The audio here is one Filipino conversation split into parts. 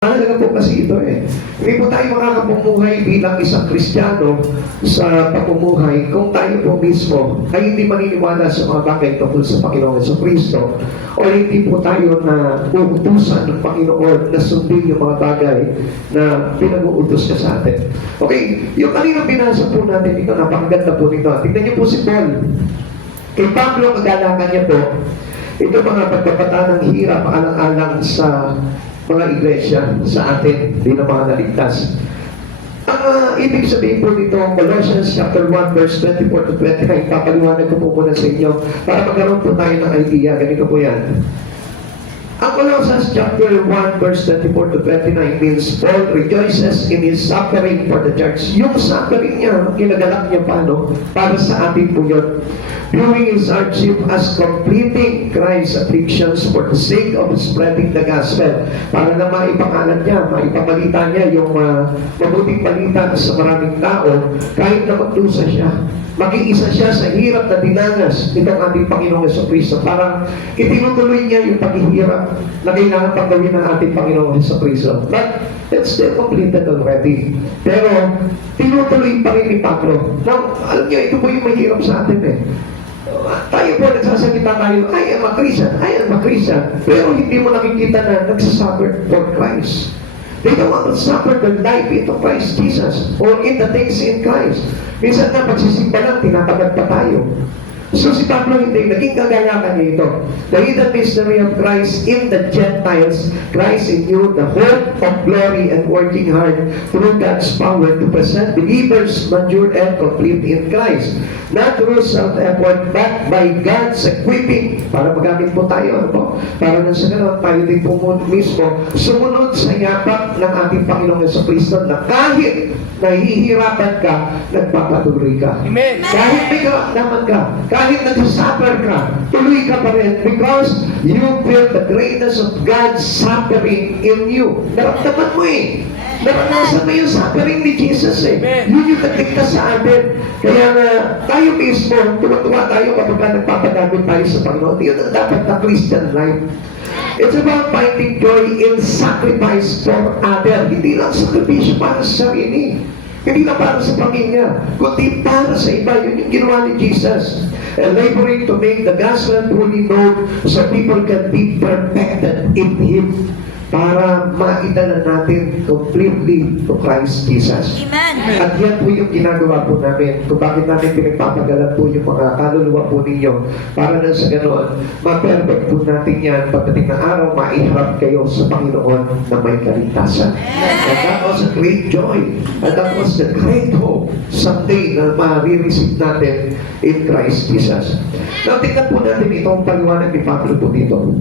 Mahalaga po kasi ito eh. Hindi po tayo makakapumuhay bilang isang Kristiyano sa pamumuhay kung tayo po mismo ay hindi maniniwala sa mga bagay tungkol sa Panginoon Jesucristo o hindi po tayo na uutusan ng Panginoon na sundin yung mga bagay na pinag-uutos niya sa atin. Okay, yung kanina binasa po natin dito, napakaganda po nito. Tingnan niyo po si Paul. Kay Pablo, kagalakan niya po, ito mga pagkapata ng hirap alang-alang sa mga iglesia sa atin bilang mga naligtas. Ang ibig sabihin po nito, Colossians chapter 1 verse 24 to 29, papaliwanag ko po muna sa inyo para magkaroon po tayo ng idea. Ganito po yan. Ang Colossians chapter 1 verse 24 to 29 means Paul rejoices in his suffering for the church. Yung suffering niya, kinagalak niya pa, no? Para sa atin po yun. Viewing his hardship as completing Christ's afflictions for the sake of spreading the gospel. Para na maipangalan niya, maipamalita niya yung mabuting balita sa maraming tao, kahit na magdusa siya. Mag-iisa siya sa hirap na dinanas nitong ating Panginoong Jesucristo. Parang itinutuloy niya yung paghihirap na kailangan pagawin ng ating Panginoong Jesucristo. But it's still completed already. Pero tinutuloy pa rin ni Pablo. Now, alam niyo, ito po yung mahirap sa atin eh. Tayo po, nagsasalita tayo, I am a Christian, I am a Christian. Pero hindi mo nakikita na nagsasuffer for Christ. They don't want to suffer their life into Christ Jesus or in the things in Christ. Minsan na pagsisimba lang, tinatagad pa tayo. So si Pablo hindi, naging kagayakan niya ito. The hidden mystery of Christ in the Gentiles, Christ in you, the hope of glory and working hard through God's power to present believers mature and complete in Christ. Not through self-effort, but by God's equipping. Para magamit po tayo, ano po? Para na sa ganoon, tayo din po mismo sumunod sa yapak ng ating Panginoong Jesucristo na kahit nahihirapan ka, nagpapatuloy ka. Amen. Kahit may karamdaman ka, kahit nagsasuffer ka, tuloy ka pa rin because you feel the greatness of God's suffering in you. Naramdaman mo eh. Naranasan mo yung suffering ni Jesus eh. Yun yung natigtas sa atin. Kaya nga, tayo mismo, tuwa-tuwa tayo kapag nagpapadagod tayo sa Panginoon. Yun ang dapat na Christian life. It's about finding joy in sacrifice for others. Hindi lang sakripisyo para sa sarili. Hindi lang para sa pamilya, kundi para sa iba. Yun yung ginawa ni Jesus. And laboring to make the gospel truly known so people can be perfected in Him. Para maidala natin completely to Christ Jesus. Amen. At yan po yung ginagawa po namin. Kung bakit namin pinagpapagalan po yung mga kaluluwa po ninyo. Para na sa ganoon, ma-perfect po natin yan. Pagdating ng araw, maiharap kayo sa Panginoon na may kaligtasan. And that was a great joy. And that was the great hope someday na ma-receive natin in Christ Jesus. Now, tingnan po natin itong paliwanag ni Pablo po dito.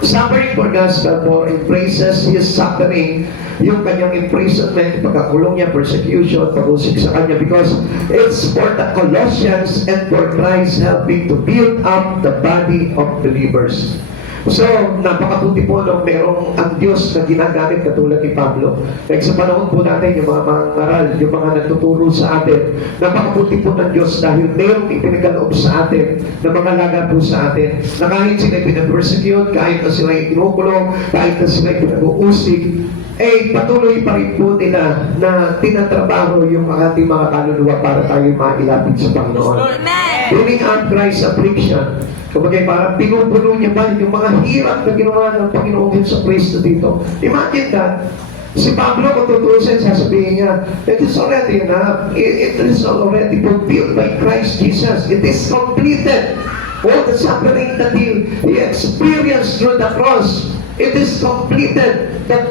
Suffering for gospel, for embraces his suffering, yung kanyang imprisonment, pagkakulong niya, persecution, pag-usik sa kanya, because it's for the Colossians and for Christ helping to build up the body of believers. So, napakabuti po nung merong ang Diyos na ginagamit katulad ni Pablo. Like sa panahon po natin, yung mga mangaral, yung mga nagtuturo sa atin, napakabuti po ng Diyos dahil merong ipinagaloob sa atin na mga laga po sa atin, na kahit sila pinapersecute, kahit na sila inukulong, kahit na sila pinag-uusig, eh patuloy pa rin po nila na tinatrabaho yung ating mga kaluluwa para tayo mailapit sa Panginoon. During our Christ's affliction, kumbaga parang pinupuno niya ba yung mga hirap na ginawa ng Panginoong Jesucristo dito. Imagine that. Si Pablo, kung tutusin, sasabihin niya, it is already enough. It is already fulfilled by Christ Jesus. It is completed. All the suffering that He experienced through the cross, it is completed. That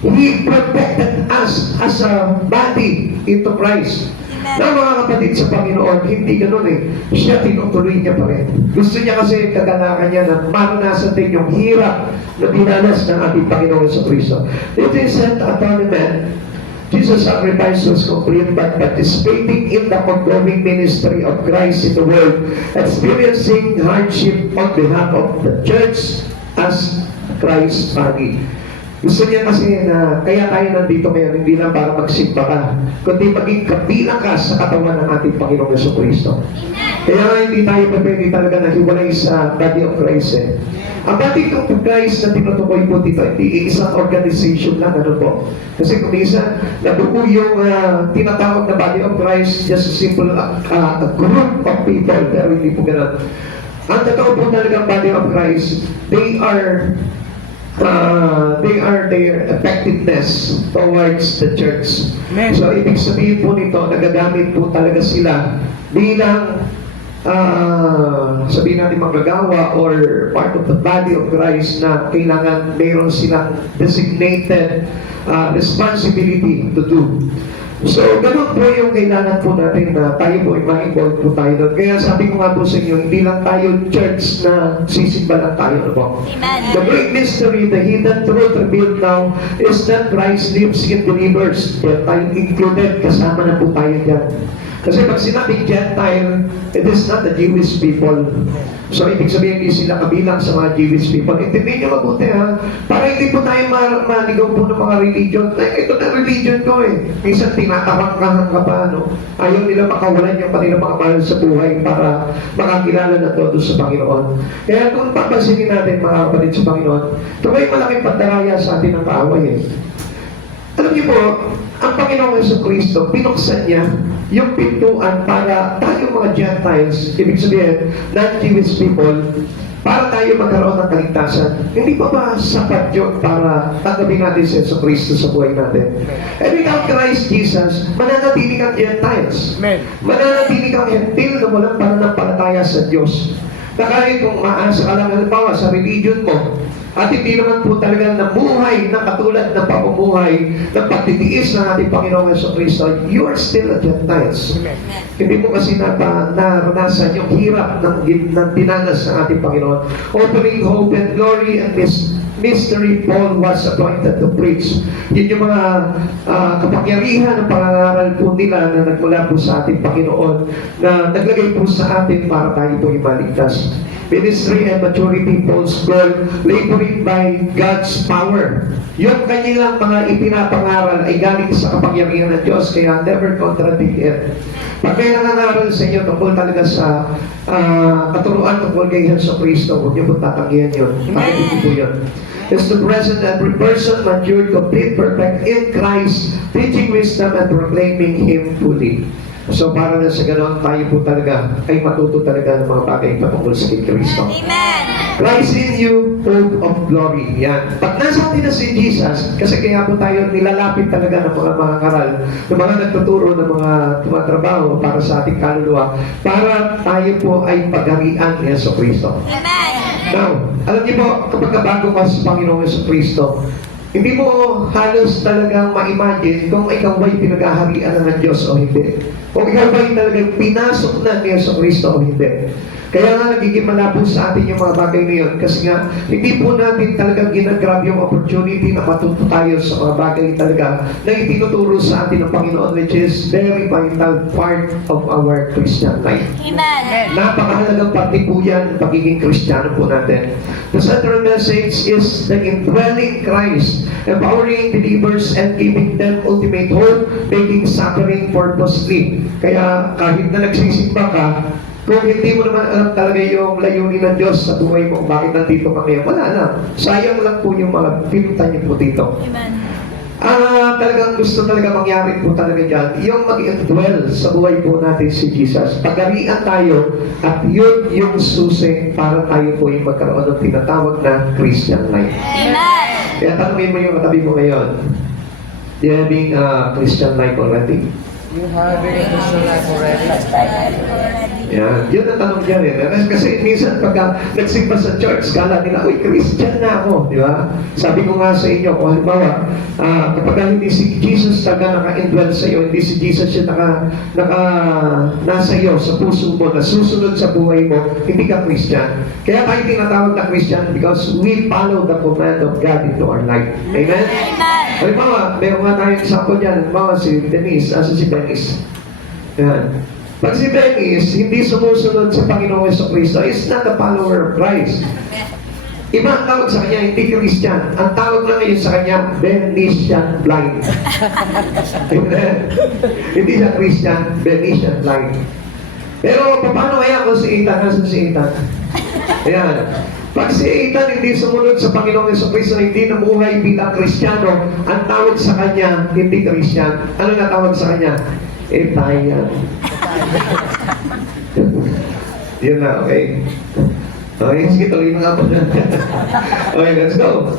He perfected us as a body into Christ. Na mga kapatid sa Panginoon, hindi ganun eh. Siya tinutuloy niya pa rin. Gusto niya kasi kagalakan niya na maranasan din yung hirap na dinanas ng ating Panginoon sa Kristo. It is an atonement. Jesus' sacrifice was complete, but participating in the ongoing ministry of Christ in the world, experiencing hardship on behalf of the church as Christ's body. Gusto niya kasi na kaya tayo nandito ngayon, hindi lang para magsimba ka, kundi maging kabilang ka sa katawan ng ating Panginoong Jesucristo. Kaya hindi tayo pwede talaga nahiwalay sa body of Christ eh. Ang body of Christ na tinutukoy po dito, hindi isang organization lang, ano po. Kasi kung minsan, nabuo yung tinatawag na body of Christ, just a simple a group of people, pero hindi po ganun. Ang totoo po talagang body of Christ, they are their effectiveness towards the church. Amen. So, ibig sabihin po nito, nagagamit po talaga sila bilang sabihin natin manggagawa or part of the body of Christ na kailangan mayroon silang designated responsibility to do. So, ganun po yung kailangan po natin na tayo po ay ma-involve po tayo doon. Kaya sabi ko nga po sa inyo, hindi lang tayo church na sisimba lang tayo. Ano po? Amen. The great mystery, the hidden truth revealed now is that Christ lives in believers. Kaya tayo included, kasama na po tayo dyan. Kasi pag sinabing Gentile, it is not the Jewish people. So, ibig sabihin, hindi sila kabilang sa mga Jewish people. Intindihin nyo mabuti, ha? Para hindi po tayo maligaw po ng mga religion. Ito na religion ko, eh. Minsan, tinatarangkahan ka pa, no? Ayaw nila makawalan yung kanilang mga mahal sa buhay para makakilala na todo sa Panginoon. Kaya kung papansinin natin, mga kapatid sa Panginoon, ito ay malaking pandaraya sa atin ng kaaway, eh. Alam niyo po, ang Panginoong Jesucristo, pinuksan niya yung pintuan para tayo mga Gentiles, ibig sabihin, non-Jewish people, para tayo magkaroon ng kaligtasan. Hindi pa ba sapat yun para tanggapin natin si Jesucristo sa buhay natin? And without Christ Jesus, mananatili kang Gentiles. Amen. Mananatili kang hentil na walang pananampalataya sa Diyos. Na kahit kung maasa ka lang halimbawa sa religion mo, at hindi naman po talaga namuhay na katulad ng pamumuhay ng pagtitiis ng ating Panginoong Jesucristo, you are still a Gentiles. Amen. Hindi mo kasi naranasan yung hirap ng dinanas ng ating Panginoon. Offering hope and glory and mystery Paul was appointed to preach. Yun yung mga kapangyarihan ng pangangaral po nila na nagmula po sa ating Panginoon na naglagay po sa atin para tayo po imaligtas. Ministry and maturity, Paul's goal, laboring by God's power. Yung kanilang mga ipinapangaral ay galing sa kapangyarihan ng Diyos, kaya never contradict it. Pag may nangangaral sa inyo tungkol talaga sa katuruan tungkol kay Jesucristo, huwag niyo po tatanggihan yun. Bakit hindi po yun? Is to present every person matured, complete, perfect in Christ, teaching wisdom and proclaiming Him fully. So para na sa ganoon, tayo po talaga ay matuto talaga ng mga bagay patungkol sa kay Kristo. Amen. Christ in you, hope of glory. Yan. Pag nasa atin na si Jesus, kasi kaya po tayo nilalapit talaga ng mga karal, ng mga nagtuturo, ng mga tumatrabaho para sa ating kaluluwa, para tayo po ay pagharian ni Jesucristo. Amen. Now, alam niyo po, kapag bago ka sa Panginoong Jesucristo, hindi mo halos talagang ma-imagine kung ikaw ba'y pinaghaharian na ng Diyos o hindi. Kung ikaw ba'y talagang pinasok na ni Jesucristo o hindi. Kaya nga nagiging malabo sa atin yung mga bagay na yun. Kasi nga, hindi po natin talagang ginagrab yung opportunity na matuto tayo sa mga bagay talaga na itinuturo sa atin ng Panginoon, which is very vital part of our Christian life. Amen. Napakahalagang parte po yan, pagiging Kristiyano po natin. The central message is the indwelling Christ, empowering believers and giving them ultimate hope, making suffering purposely. Kaya kahit na nagsisimba ka, kung hindi mo naman alam talaga yung layunin ng Diyos sa buhay mo, bakit nandito ka ngayon, wala na. Sayang lang po yung mga pinuntan niyo po dito. Amen. Talagang gusto talaga mangyari po talaga dyan, yung mag-indwell sa buhay po natin si Jesus. Pagarian tayo at yun yung susi para tayo po yung magkaroon ng tinatawag na Christian life. Amen. Kaya tanungin mo yung katabi mo ngayon, do you having a Christian life already? You have a Christian life already. Yan, yun ang tanong dyan eh. Kasi minsan pagka nagsimba sa church, kala nila, uy, Christian na ako, di ba? Sabi ko nga sa inyo, kung halimbawa, kapag hindi si Jesus talaga naka-indwell sa iyo, hindi si Jesus yung nasa iyo, sa puso mo, nasusunod sa buhay mo, hindi ka Christian. Kaya tayo tinatawag na Christian because we follow the command of God into our life. Amen? Amen. Halimbawa, meron nga tayong example dyan, halimbawa si Denise, si Denise. Yan. Pag si Dennis, hindi sumusunod sa Panginoong Jesucristo, is not a follower of Christ. Iba ang tawag sa kanya, hindi Christian. Ang tawag na ngayon sa kanya, Venetian blind. Hindi siya Christian, Venetian blind. Pero paano kaya kung si Ethan? Nasaan si Ethan? Ayan. Pag si Ethan hindi sumunod sa Panginoong Jesucristo, hindi namuhay bilang Kristiyano, ang tawag sa kanya, hindi Kristyan. Ano na tawag sa kanya? Etayan. Yun na, okay. Okay, sige, tuloy na nga po dyan. Okay, let's go.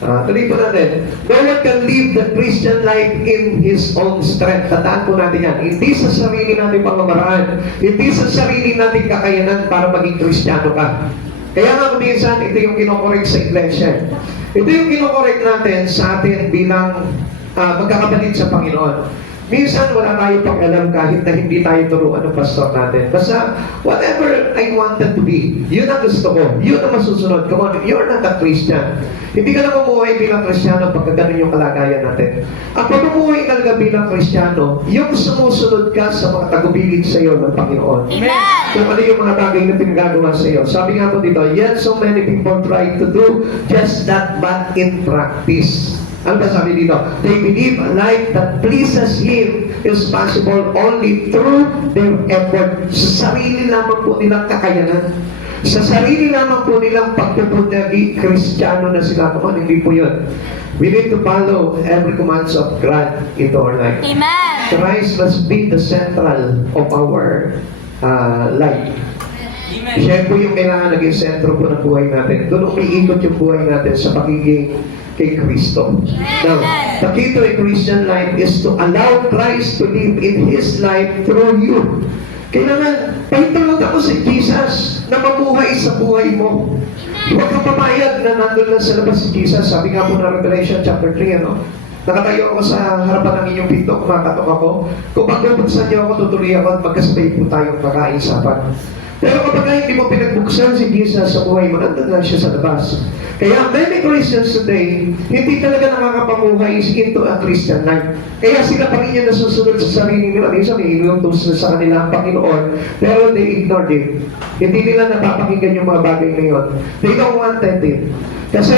Tuloy po natin. No one can live the Christian life in his own strength. Tandaan po natin yan. Hindi sa sarili natin pamamaraan. Hindi sa sarili natin kakayanan para maging Kristiyano ka. Kaya nga minsan, ito yung kinokorek sa iglesia. Ito yung kinokorek natin sa atin bilang magkakapatid sa Panginoon. Minsan wala tayo pang-alam kahit na hindi tayo turuan ng pastor natin. Basta, whatever I wanted to be, yun ang gusto ko. Yun ang masusunod. Come on, you're not a Christian. Hindi ka na mamuhay bilang Kristiyano pagka ganun yung kalagayan natin. Ang pamumuhay talaga bilang Kristiyano, yung sumusunod ka sa mga tagubilin sa iyo ng Panginoon. Amen. Kung ano yung mga bagay na pinagagawa sa iyo. Sabi nga po dito, yet so many people try to do just that but in practice. Ano ba sabi dito? They believe a life that pleases Him is possible only through their effort. Sa sarili lamang po nilang kakayanan. Sa sarili lamang po nilang pagpupunyagi, Kristiyano na sila. Kung hindi po yun. We need to follow every commands of God into our life. Amen. Christ must be the central of our life. Siya po yung kailangan naging sentro po ng buhay natin. Doon umiikot yung buhay natin sa pagiging kay Kristo. Now, the key to a Christian life is to allow Christ to live in His life through you. Kailangan, pahintulot ako si Jesus na mabuhay sa buhay mo. Huwag kang pamayag na nandun lang sa labas si Jesus. Sabi nga po na Revelation chapter 3, ano? Nakatayo ako sa harapan ng inyong pinto, kumakatok ako. Kung pagpupuksan niyo ako, tutuloy ako at magkasabay po tayong kakainsapan. Pero kapag hindi mo pinagbuksan si Jesus sa buhay mo, nandun lang siya sa labas. Kaya many Christians today, hindi talaga nakakapamuhay into a Christian life. Kaya sila pa rin yung nasusunod sa sarili nila. Minsan may inutos na sa kanila ang Panginoon, pero they ignored it. Hindi nila napapakinggan yung mga bagay na yun. They don't want it. Kasi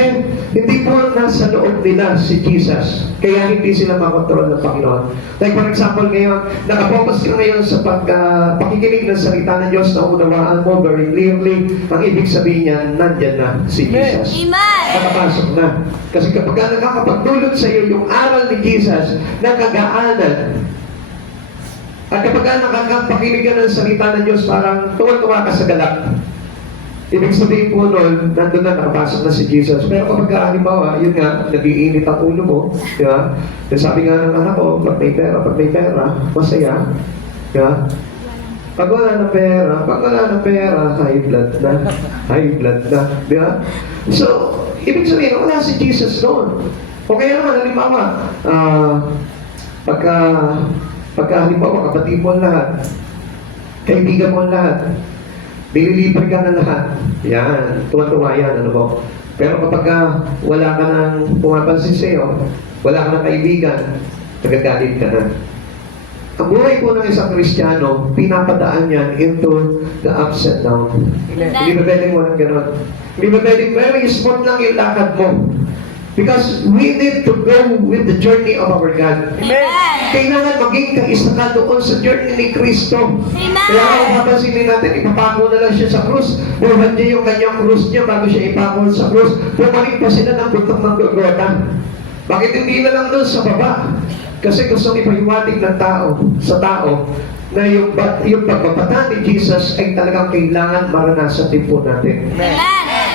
hindi po nasa loob nila si Jesus. Kaya hindi sila makontrol ng Panginoon. Like for example ngayon, nakapokus ka ngayon sa pakikinig ng salita ng Diyos na unawaan mo very clearly. Ang ibig sabihin niya, nandyan na si Jesus. Amen. Nakapasok na. Kasi kapag nakakapagdulot sa iyo yung aral ni Jesus na kagaanan, at kapag nakakapakinig ka ng salita ng Diyos, parang tuwa-tuwa ka sa galak. Ibig sabihin po nun, nandun na, nakapasok na si Jesus. Pero kapag halimbawa, yun nga, nag-iinit ang ulo mo, di ba? Sabi nga ng anak ko, pag may pera, masaya. Di ba? Pag wala ng pera, high blood na. Di ba? So, ibig sabihin, wala si Jesus doon. O kaya naman, halimbawa, pagka halimbawa, kapatid mo ang lahat, kaibigan mo ang lahat, nililibre ka na lahat. Yan, tuwa-tuwa yan, ano mo. Pero kapag wala ka nang pumapansin sa iyo, wala ka nang kaibigan, nagagalit ka na. Ang buhay po ng isang Kristiyano, pinapadaan yan into the ups and downs. Hindi ba pwedeng walang ganon? Hindi ba pwedeng very smooth lang yung lakad mo? Because we need to go with the journey of our God. Amen. Kailangan maging kaisa ka doon sa journey ni Kristo. Amen. Kaya kung papansinin natin, ipapako na lang siya sa krus. Buhat niya yung kanyang krus niya bago siya ipako sa krus. Bumalik pa sila ng buntong ng Golgotha. Bakit hindi na lang doon sa baba? Kasi gusto ipahiwatig ng tao sa tao na yung pagbabata ni Jesus ay talagang kailangan maranasan din po natin. Amen.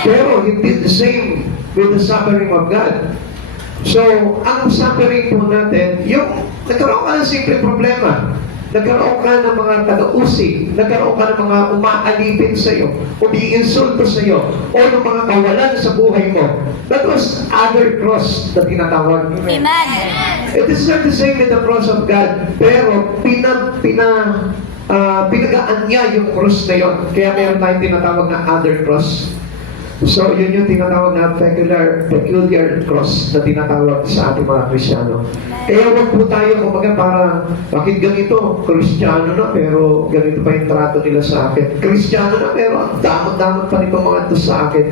Pero hindi the same with the suffering of God. So, ang suffering po natin, yung nagkaroon ka ng simple problema, nagkaroon ka ng mga taga-usig, nagkaroon ka ng mga umaalipin sa iyo, umiinsulto sa iyo, o ng mga kawalan sa buhay mo. That was other cross na tinatawag. Amen. It is not the same with the cross of God, pero pinagaan niya yung cross na yun. Kaya meron tayong tinatawag na other cross. So, yun yung tinatawag na peculiar cross na tinatawag sa ating mga Kristiyano. Kaya huwag po tayo, kumbaga parang, bakit ganito? Kristiyano na, pero ganito pa yung trato nila sa akin. Kristiyano na, pero damot-damot pa rin mga ito sa akin.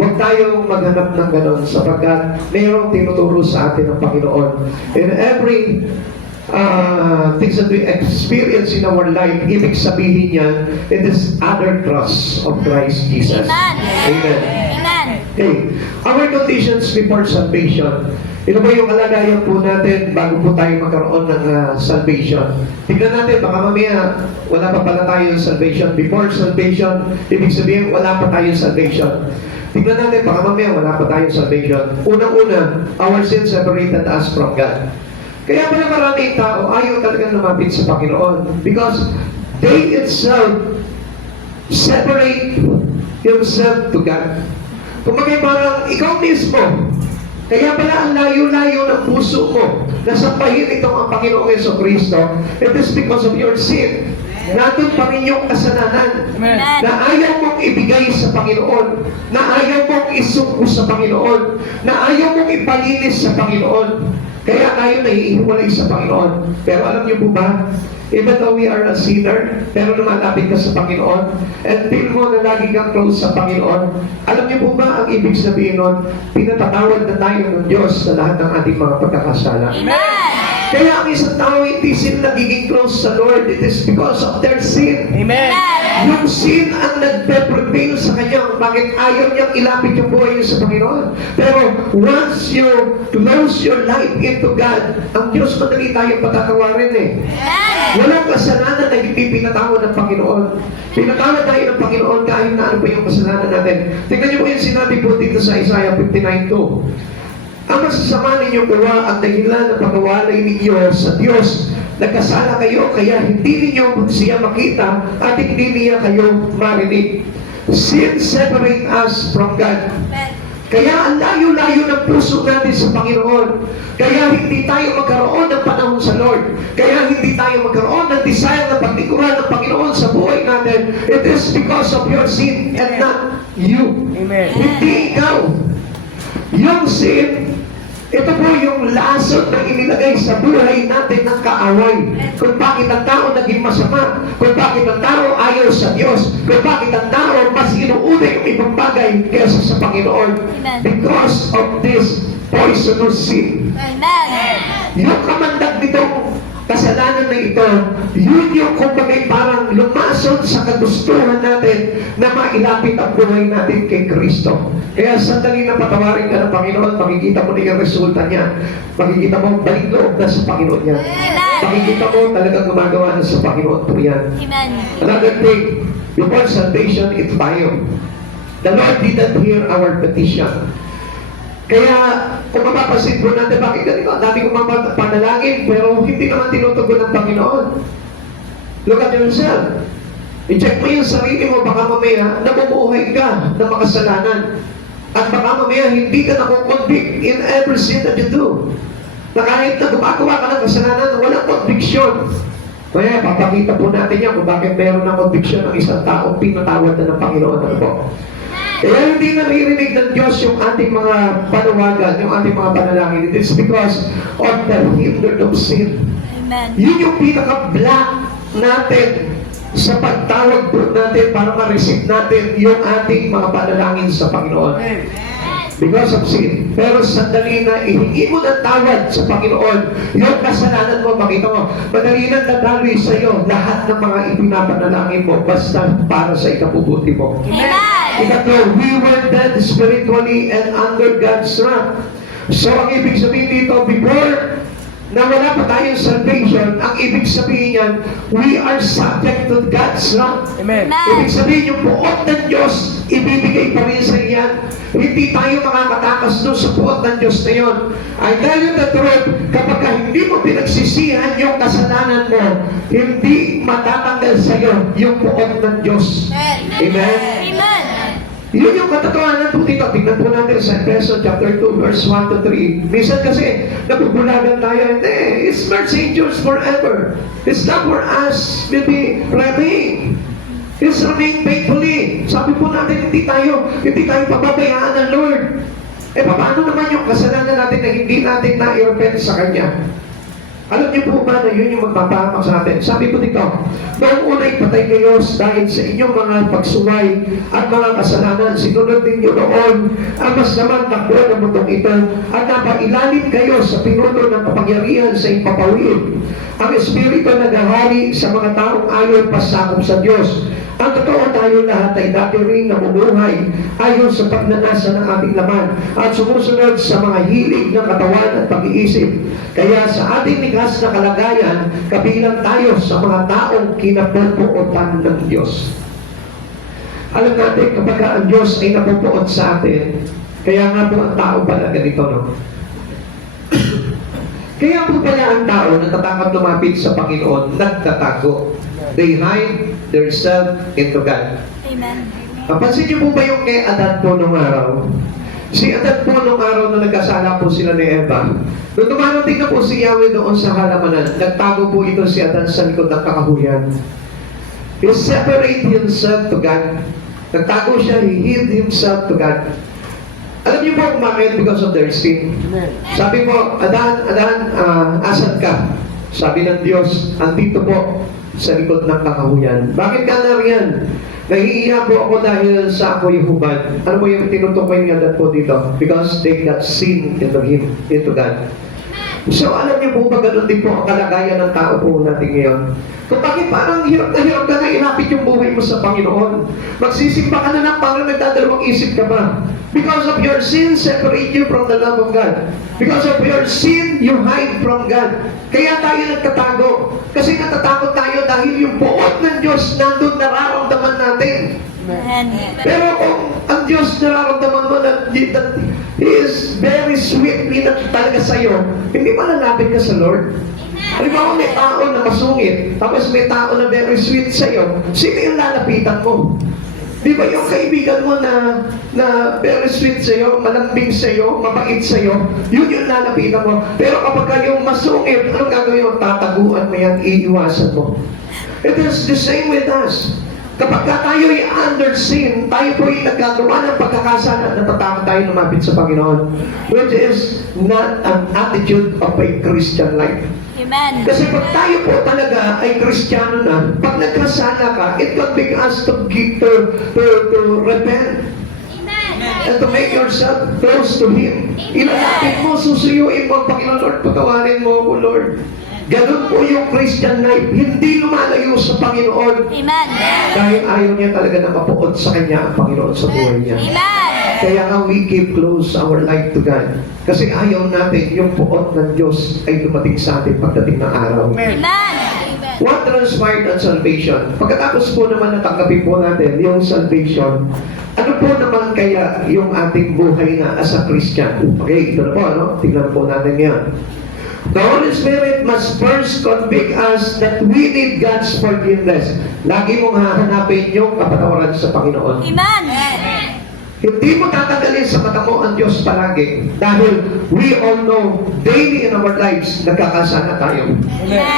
Huwag tayong maghanap ng ganon sapagkat mayroong tinuturo sa atin ng Panginoon. In every things that we experience in our life, ibig sabihin niya, it is other trust of Christ Jesus. Amen. Okay. Our conditions before salvation. Ito ba yung kalagayan po natin bago po tayo magkaroon ng salvation? Tignan natin, baka mamaya wala pa pala tayo ng salvation. Before salvation, ibig sabihin wala pa tayo salvation. Tignan natin, baka mamaya wala pa tayo salvation. Unang-una, our sin separated us from God. Kaya pala maraming tao ayaw talagang lumapit sa Panginoon because they itself separate himself to God. Kumbaga parang ikaw mismo, kaya pala ang layo-layo ng puso mo na sampahin itong ang Panginoong Jesucristo, it is because of your sin. Nandun pa rin yung kasalanan na ayaw mong ibigay sa Panginoon, na ayaw mong isuko sa Panginoon, na ayaw mong ipalinis sa Panginoon. Kaya tayo naiiwalay sa Panginoon. Pero alam niyo po ba, even though we are a sinner, pero lumalapit ka sa Panginoon, and feel mo na lagi kang close sa Panginoon, alam niyo po ba ang ibig sabihin nun? Pinatatawad na tayo ng Diyos sa lahat ng ating mga pagkakasala. Kaya ang isang tao hindi sila nagiging close sa Lord, it is because of their sin. Amen. Yung sin ang nagpe-prevail sa kanya. Bakit ayaw niyang ilapit yung buhay niya sa Panginoon? Pero once you close your life into God, ang Diyos madali tayong patatawarin eh. Walang kasalanan na hindi pinatawad ng Panginoon. Pinatawad tayo ng Panginoon kahit na ano pa yung kasalanan natin. Tingnan niyo po yung sinabi po dito sa Isaiah 59:2. Ang masasama ninyong gawa ang dahilan ng pagkawalay ninyo sa Diyos. Nagkasala kayo, kaya hindi ninyo siya makita at hindi niya kayo marinig. Sin separate us from God. Kaya ang layo-layo ng puso natin sa Panginoon. Kaya hindi tayo magkaroon ng panahon sa Lord. Kaya hindi tayo magkaroon ng desire na paglikuran ng Panginoon sa buhay natin. It is because of your sin and not you. Amen. Hindi ikaw. Yung sin, ito po yung lason na inilagay sa buhay natin ng kaaway. Kung bakit ang tao naging masama, kung bakit ang tao ayaw sa Diyos, kung bakit ang tao mas inuuna yung ibang bagay kaysa sa Panginoon. Because of this poisonous sin. Yung kamandag nitong kasalanan na ito, yun yung kumbaga parang lumason sa kagustuhan natin na mailapit ang buhay natin kay Kristo. Kaya sandali na patawarin ka ng Panginoon, makikita mo na yung resulta niya. Makikita mo, balik loob na sa Panginoon niya. Makikita mo talagang gumagawa na sa Panginoon po yan. Another thing, before salvation, it's tayo. The Lord didn't hear our petition. Kaya, kung mapapasin po natin, bakit ganito? Dami kong mga panalangin, pero hindi naman tinutugon ng Panginoon. Look at yourself. I-check mo yung sarili mo, baka mamaya namumuhay ka ng makasalanan. At baka mamaya hindi ka nakukonvict in every sin that you do. Na kahit na gumagawa ka ng kasalanan, walang conviction. Kaya papakita po natin yan kung bakit meron ng conviction ng isang taong pinatawad na ng Panginoon. Ano po? Kaya hindi naririnig ng Diyos yung ating mga panawagan, yung ating mga panalangin. It is because of the hindered of sin. Yun yung pinaka-block natin sa pagtawag po natin para ma-receive natin yung ating mga panalangin sa Panginoon. Because of sin. Pero sandali na ihingi mo ng tawad sa Panginoon, yung kasalanan mo, makita mo, madali na dadaloy sa iyo lahat ng mga ipinapanalangin mo basta para sa ikabubuti mo. Ikatlo, we were dead spiritually and under God's wrath. So ang ibig sabihin dito, before na wala pa tayong salvation, ang ibig sabihin yan, we are subject to God's wrath. Amen. Ibig sabihin yung buot ng Diyos, ibibigay pa rin sa iyan. Hindi tayo makakatakas doon sa buot ng Diyos na yun. I tell you the truth, kapag hindi mo pinagsisihan yung kasalanan mo, hindi matatanggal sa iyo yung buot ng Diyos. Amen? Yun yung katotohanan po dito. Tingnan po natin sa Efeso chapter 2, verse 1 to 3. Minsan kasi, nabubulagan tayo. Hindi, His mercy endures forever. His love for us will be remain. His remain faithfully. Sabi po natin, hindi tayo pababayaan ng Lord. Eh, paano naman yung kasalanan natin na hindi natin na-repent sa Kanya? Alam niyo po ba na yun yung magpapahamak sa atin? Sabi po dito, noong una'y patay kayo dahil sa inyong mga pagsuway at mga kasalanan, sinunod ninyo noon ang mas naman takbo ng mundong ito at napailalim kayo sa pinuno ng kapangyarihan sa ipapawid. Ang Espiritu naghahari sa mga taong ayon pasakop sa Diyos. Ang totoo, tayo lahat ay dati rin namumuhay ayon sa pagnanasa ng ating laman at sumusunod sa mga hilig ng katawan at pag-iisip. Kaya sa ating likas na kalagayan, kabilang tayo sa mga taong kinapupuotan ng Diyos. Alam natin, kapag ang Diyos ay napupuot sa atin, kaya nga po ang tao pala ganito, no? Kaya po pala ang tao natatakot lumapit sa Panginoon, nagtatago. They hide themselves into God. Amen. Napansin niyo po ba yung kay Adan po nung araw? Si Adan po nung araw na nagkasala po sila ni Eva. Nung dumarating na po si Yahweh doon sa halamanan, nagtago po ito si Adan sa likod ng kakahuyan. He separated himself to God. Nagtago siya, he hid himself to God. Alam niyo po kung bakit? Because of their sin. Sabi po, Adan, asan ka? Sabi ng Diyos, andito po sa likod ng kakahuyan. Bakit ka nariyan? Nahihiya po ako dahil sa ako'y hubad. Ano mo yung tinutukoy niya po dito? Because they got sin into Him, into God. So alam niyo po ba ganun din po ang kalagayan ng tao po natin ngayon? Kung bakit parang hirap ka na ilapit yung buhay mo sa Panginoon. Magsisimba ka na ng parang nagdadalawang isip ka ba? Because of your sin, separate you from the love of God. Because of your sin, you hide from God. Kaya tayo nagtatago. Kasi natatakot tayo dahil yung buot ng Diyos nandun nararamdaman natin. Amen. Pero kung ang Diyos nararamdaman mo na that He is very sweetly na talaga sa'yo, hindi malalapit ka sa Lord. Halimbawa may tao na masungit, tapos may tao na very sweet sa'yo, sino yung lalapitan mo? Di ba yung kaibigan mo na very sweet sa'yo, malambing sa'yo, mabait sa'yo, yun yung lalapitan mo. Pero kapag yung masungit, anong gagawin mo? Tataguan mo yan, iiwasan mo. It is the same with us. Kapag tayo'y under sin, tayo po'y nagkagawa ng pagkakasala, natatakot tayo lumapit sa Panginoon, which is not an attitude of a Christian life. Amen. Kasi pag tayo po talaga ay Kristiyano na, pag nagkasala ka, it will make us to repent and to make yourself close to Him. Ilalapit mo, susuyuin mo ang Panginoon, Lord, patawarin mo ako, Lord. Ganun po yung Christian life, hindi lumalayo sa Panginoon. Amen. Dahil ayaw niya talaga na mapuot sa Kanya ang Panginoon sa buhay niya. Amen. Kaya nga we keep close our life to God. Kasi ayaw natin yung puot ng Diyos ay dumating sa atin pagdating ng araw. Amen. What transpired on salvation? Pagkatapos po naman natanggapin po natin yung salvation, ano po naman kaya yung ating buhay na as a Christian? Okay, ito na po, ano? Tingnan po natin yan. The Holy Spirit must first convict us that we need God's forgiveness. Lagi mong hahanapin yung kapatawaran sa Panginoon. Amen. Hindi mo tatanggalin sa mata mo ang Diyos palagi. Dahil we all know, daily in our lives, nagkakasala tayo.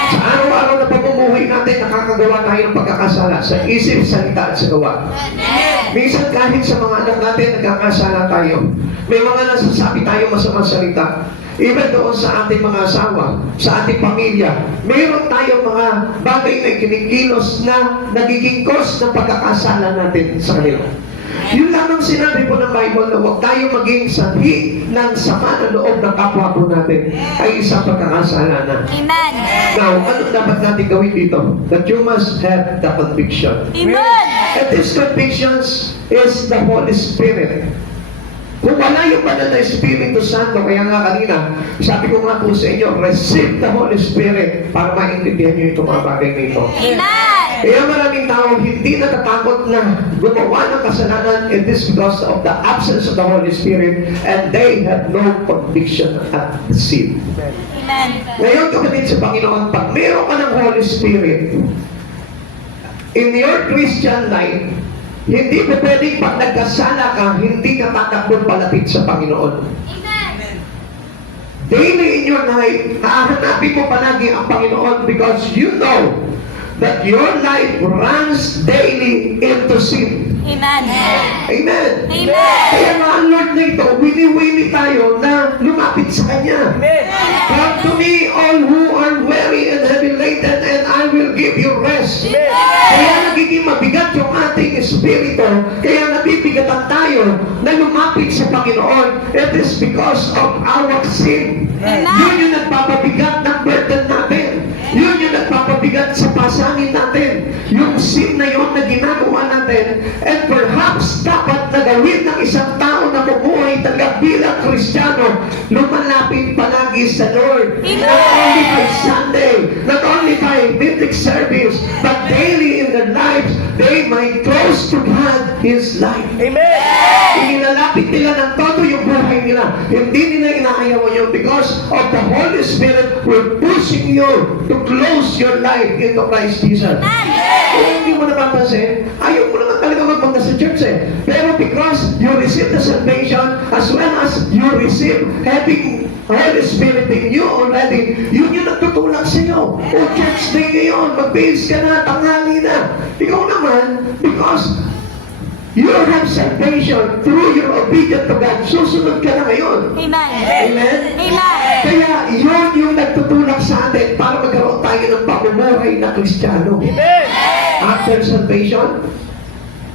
Sa araw-araw na pamumuhay natin, nakakagawa tayo ng pagkakasala sa isip, salita at sa gawa. Minsan kahit sa mga anak natin, nagkakasala tayo. May mga nasasabi tayo masamang salita. Even doon sa ating mga asawa, sa ating pamilya, mayroon tayong mga bagay na kinikilos na nagiging cause ng pagkakasala natin sa kanila. Yun lamang sinabi po ng Bible na huwag tayo maging sanhi ng sama ng loob ng kapwa po natin ay isang pagkakasalanan. Amen. Now, ano dapat natin gawin dito? That you must have the conviction. Amen. And these convictions is the Holy Spirit. Kung wala yung banal na Espiritu Santo, kaya nga kanina, sabi ko nga po sa inyo, receive the Holy Spirit para maintindihan nyo itong mga bagay na ito. Amen. Kaya maraming tao hindi natatakot na gumawa ng kasalanan, and this because of the absence of the Holy Spirit, and they have no conviction at the sin. Amen. Ngayon, kapatid sa Panginoon, pag meron ka ng Holy Spirit, in your Christian life, hindi pa pwedeng pag nagkasala ka, hindi ka tatakbong palapit sa Panginoon. Daily in your life, hahanapin mo palagi ang Panginoon because you know that your life runs daily into sin. Amen. Amen. Amen. Kaya nga ang Lord na ito, wini-wini tayo na lumapit sa Kanya. Come to me, all who are Espiritu, kaya nabibigatan tayo na lumapit sa Panginoon. It is because of our sin. Yun yung nagpapabigat ng burden natin. Yun yung nagpapabigat sa pasanin natin. Yung sin na yun na ginagawa natin. And perhaps dapat na gawin ng isang tao na bumuhay talaga bilang Kristiyano, lumalapit palagi sa Lord. Not only by Sunday, not only by midweek service, but daily in their lives, they might close to God His life. Amen. Ininalapit nila ng todo yung buhay nila. Hindi nila inaayaw yun because of the Holy Spirit will pushing you to close your life into Christ Jesus. Kung hindi mo napapansin, ayaw mo naman talaga magpunta sa church eh. Pero because you receive the salvation as well as you receive having Holy Spirit in you already, yun yung nagtutulak sa iyo. O church day ngayon, mag-base ka na, tanghali na. Ikaw naman, because you have salvation through your obedience to God, susunod ka na ngayon. Amen. Amen? Amen. Kaya yun yung nagtutulak sa atin para magkaroon tayo ng pamumuhay na Kristiyano. Amen. After salvation,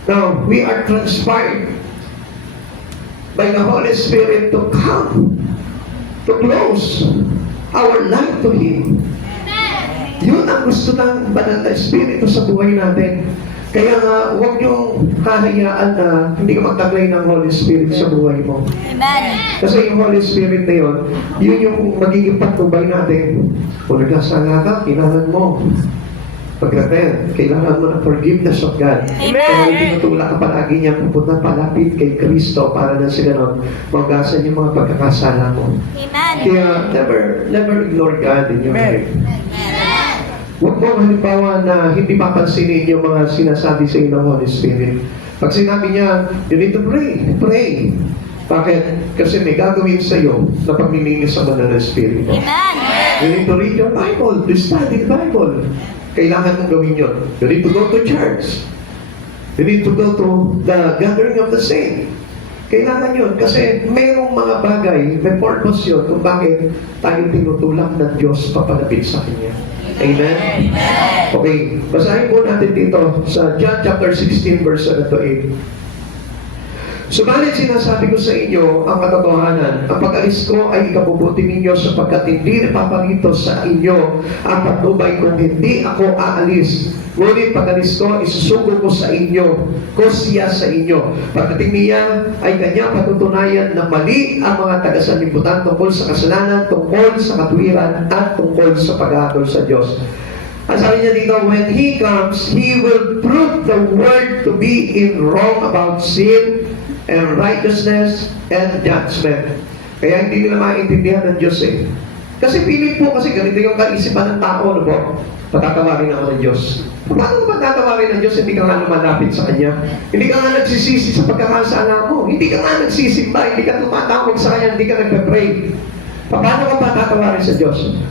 now we are transpired by the Holy Spirit to come, to close our life to Him. Yun ang gusto ng banal na Espiritu sa buhay natin. Kaya nga, huwag niyong hahayaan na hindi ka magtaglay ng Holy Spirit sa buhay mo. Amen. Kasi yung Holy Spirit na yun, yun yung magiging patnubay natin. Kung nagkasala ka, kailangan mo pag-repent. Kailangan mo ng forgiveness of God. Amen. Kaya tinutulak ka palagi niya pupunta palapit kay Kristo para na sa ganon, magasan yung mga pagkakasala mo. Amen. Kaya never ignore God in your Amen. life. Huwag mo halimbawa na hindi papansinin yung mga sinasabi sa iyo ng Holy Spirit. Pag sinabi niya, you need to pray. Pray. Bakit? Kasi may gagawin sa iyo na paglilinis sa banal na Espiritu. Amen. You need to read your Bible, to study the Bible. Kailangan mong gawin yun. You need to go to church. You need to go to the gathering of the saints. Kailangan yun. Kasi mayroong mga bagay, may purpose yun kung bakit tayo tinutulak ng Diyos papalapit sa Kanya. Amen? Okay. Basahin po natin dito sa John chapter 16 verse 7 to 8. Subalit sinasabi ko sa inyo ang katotohanan, ang pag-alis ko ay ikabubuti ninyo sapagkat hindi napapalito sa inyo ang patnubay kung hindi ako aalis. Ngunit pag-alis ko, isusugo ko sa inyo, ko siya sa inyo. Pagdating niya ay kanya patutunayan na mali ang mga taga-sanlibutan tungkol sa kasalanan, tungkol sa katwiran, at tungkol sa pag-aatol sa Diyos. Ang sabi niya dito, when He comes, He will prove the world to be in wrong about sin, and righteousness and judgment. Kaya hindi nila maintindihan ng Diyos eh. Kasi pilit po kasi ganito yung kaisipan ng tao, ano po? Patatawarin ako ng Diyos. Paano ka patatawarin ng Diyos? Hindi ka nga lumalapit sa Kanya. Hindi ka nga nagsisisi sa pagkakasala mo. Hindi ka nga nagsisimba. Hindi ka tumatawag sa Kanya. Hindi ka nagpe-pray. Paano ka patatawarin sa Diyos?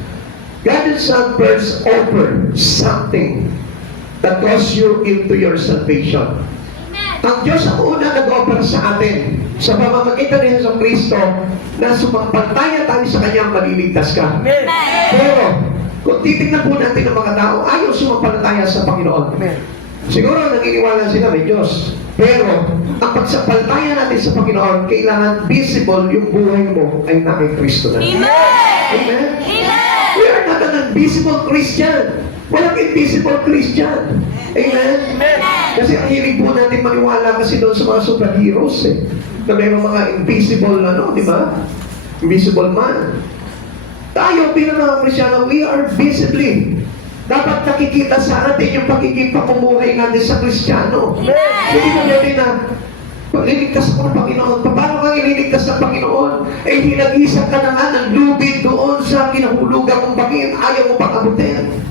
God's Son first offer something that draws you into your salvation. Ang Diyos ang una nag-offer sa atin sa pamamagitan ni Hesus Kristo na sumampalataya tayo sa Kanya, maliligtas ka. Amen. Pero, kung titignan po natin ang mga tao, ayaw sumampalataya sa Panginoon. Amen. Siguro naniniwala sila may Diyos. Pero, ang pagsampalataya natin sa Panginoon, kailangan visible yung buhay mo ay na kay Kristo na. Amen. Amen? Amen. We are not an invisible Christian. Walang invisible Christian. Amen? Amen. Kasi ang hilig po natin maniwala kasi doon sa mga superheroes eh. Na mayroong mga invisible, di ba? Invisible man. Tayo bilang mga Kristiyano, we are visibly. Dapat nakikita sa atin yung pagiging pamumuhay natin sa Kristiyano. Hindi mo natin na liligtas ako ng Panginoon. Paano kang ililigtas ng Panginoon? Eh, hinag-isang ka na nga ng lubid doon sa kinahulugan kung bakit ayaw mo pang abutin.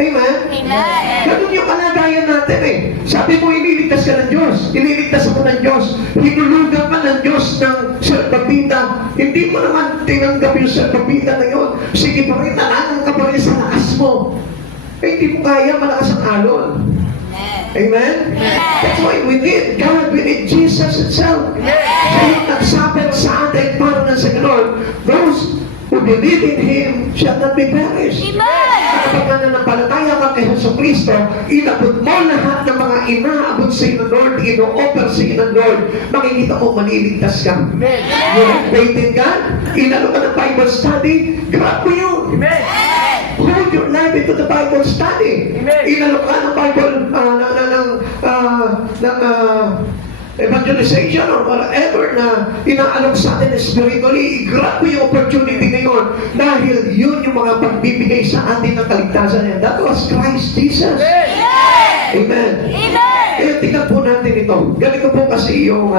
Amen? Amen. Ganun yung kalagayan natin eh. Sabi mo, ililigtas ka ng Diyos. Ililigtas ako ng Diyos. Hinulugan ka ng Diyos ng serpapita. Hindi mo naman tinanggap yung serpapita na yun. Sige pa rin, talangan ka pa rin sa lakas mo. Eh, hindi mo kaya, malakas ang alon. Amen? That's why we need God. We need Jesus Himself. Siya yung nagsapit sa atin para na sa ganon. Those who who believe in Him shall not be perished. Amen. Kapag nananampalataya ka kay Hesus Kristo, inabot mo lahat ng mga inaabot sa iyo ng Lord, ino-offer sa iyo ng Lord, makikita mo maliligtas ka. Amen. You have faith in God, inalo ka ng Bible study, grab mo yun. Amen. Hold your life into the Bible study. Amen. Inalo ka ng Bible, evangelization or whatever na inaalok sa atin spiritually, grab mo yung opportunity na yun dahil yun yung mga pagbibigay sa atin ng kaligtasan. And that was Christ Jesus. Amen. Amen. Kaya tingnan po natin ito. Ganito po kasi yung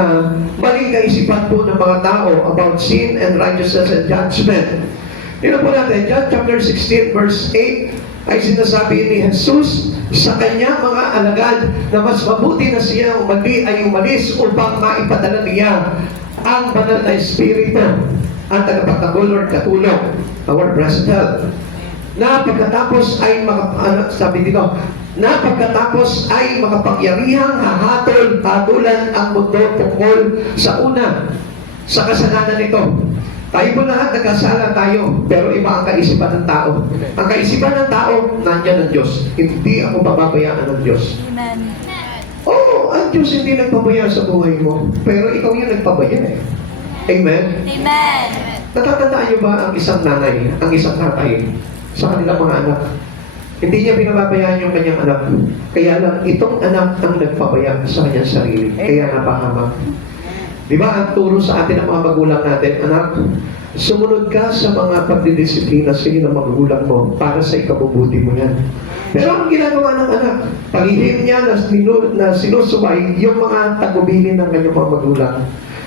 maling kaisipan po ng mga tao about sin and righteousness and judgment. Tingnan po natin, John chapter 16 verse 8 ay sinasabi ni Jesus sa kanya mga alagad na mas mabuti na siya ay umalis upang maipadala niya ang banal na Espiritu ang tagapagtanggol or katulong, our present help. Na pagkatapos ay sabi dito, na pagkatapos ay makapangyarihang hatulan ang mundo tungkol sa una, sa kasalanan nito. Tayo po lahat nagkasala tayo, pero iba ang kaisipan ng tao. Ang kaisipan ng tao, nandiyan ang Diyos. Hindi ako pababayaan ng Diyos. Amen. Oo, ang Diyos hindi nagpabaya sa buhay mo, pero ikaw yung nagpabaya eh. Amen? Amen. Natatandaan niyo ba ang isang nanay, ang isang tatay sa kanilang mga anak? Hindi niya pinababayaan yung kanyang anak. Kaya lang, itong anak ang nagpabaya sa kanyang sarili. Kaya napahamak. Di ba, ang turo sa atin ng mga magulang natin, anak, sumunod ka sa mga pagdidisiplina sa iyo ng magulang mo para sa ikabubuti mo yan. Pero ang ginagawa ng anak, palihim niya na sinusuway yung mga tagubilin ng kanyang mga magulang.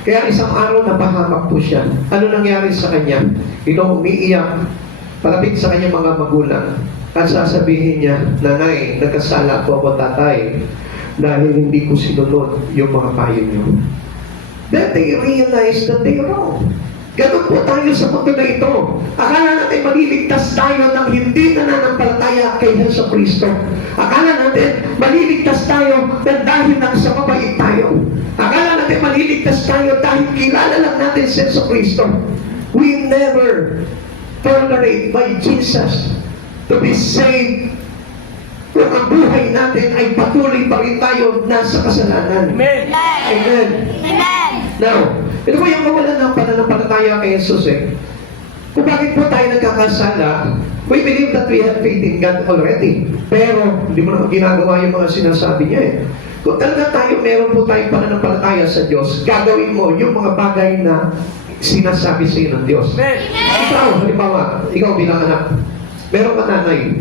Kaya isang araw napahamak po siya. Ano nangyari sa kanya? Umiiyak, palapit sa kanyang mga magulang. At sasabihin niya, nanay, nagkasala po ako tatay dahil hindi ko sinunod yung mga payo niyo. Then they realize that they are wrong. Ganun po tayo sa mundo na ito. Akala natin maliligtas tayo ng hindi nananampalataya kay Hesus Kristo. Akala natin maliligtas tayo dahil nasa mabait tayo. Akala natin maliligtas tayo dahil kilala lang natin si Hesus Kristo. We never tolerate by Jesus to be saved. Kung ang buhay natin ay patuloy pa rin tayo nasa kasalanan. Amen. Amen. Amen. Now, ito po yung kawalan ng pananampalataya kay Jesus eh. Kung bakit po tayo nagkakasala, we believe that we have faith in God already. Pero, hindi mo naman ginagawa yung mga sinasabi niya eh. Kung talaga tayo, meron po tayong pananampalataya sa Diyos, gagawin mo yung mga bagay na sinasabi sa iyo ng Diyos. Amen. Ikaw, halimbawa, ikaw bilang anak, meron ka nanay.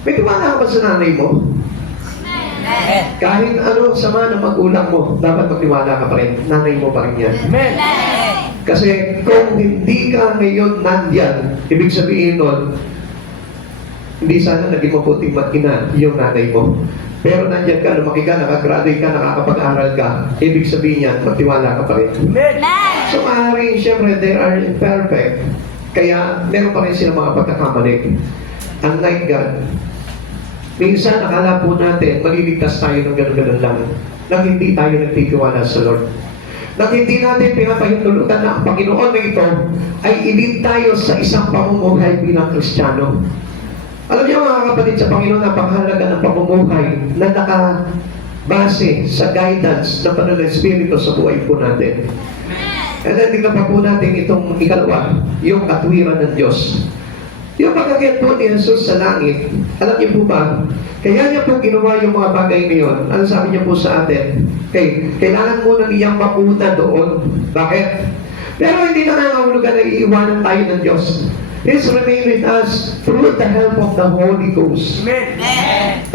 May tiwala ka ba sa nanay mo? Amen. Kahit ano sama ng magulang mo, dapat magtiwala ka pa rin. Nanay mo pa rin yan. Amen. Kasi kung hindi ka ngayon nandyan, ibig sabihin nun, hindi sana naging mabuting ina yung nanay mo. Pero nandyan ka, lumaki ka, nakagraduate ka, nakakapag-aral ka, ibig sabihin yan, magtiwala ka pa rin. Amen. So maaaring, syempre, they are imperfect. Kaya meron pa rin silang mga pagkakamali. Unlike God, minsan akala po natin maliligtas tayo ng gano'n-gano'n lang nang hindi tayo nagtitiwala sa Lord. Nang hindi natin pinapahintulutan na ang Panginoon na ito ay ilid tayo sa isang pamumuhay bilang Kristiyano. Alam niyo mga kapatid sa Panginoon, napakahalaga ng pamumuhay na nakabase sa guidance ng Banal na Espiritu sa buhay po natin. And then tingnan pa po natin itong ikalawa, yung katwiran ng Diyos. Yung pagkakit po ni Jesus sa langit, alam niyo po ba, kaya niya po ginawa yung mga bagay ngayon. Ano sabi niya po sa atin? Okay, kailangan muna niyang mauna doon. Bakit? Pero hindi na nangangahulugan na iiwanan tayo ng Diyos. He's remain with us through the help of the Holy Ghost. Amen.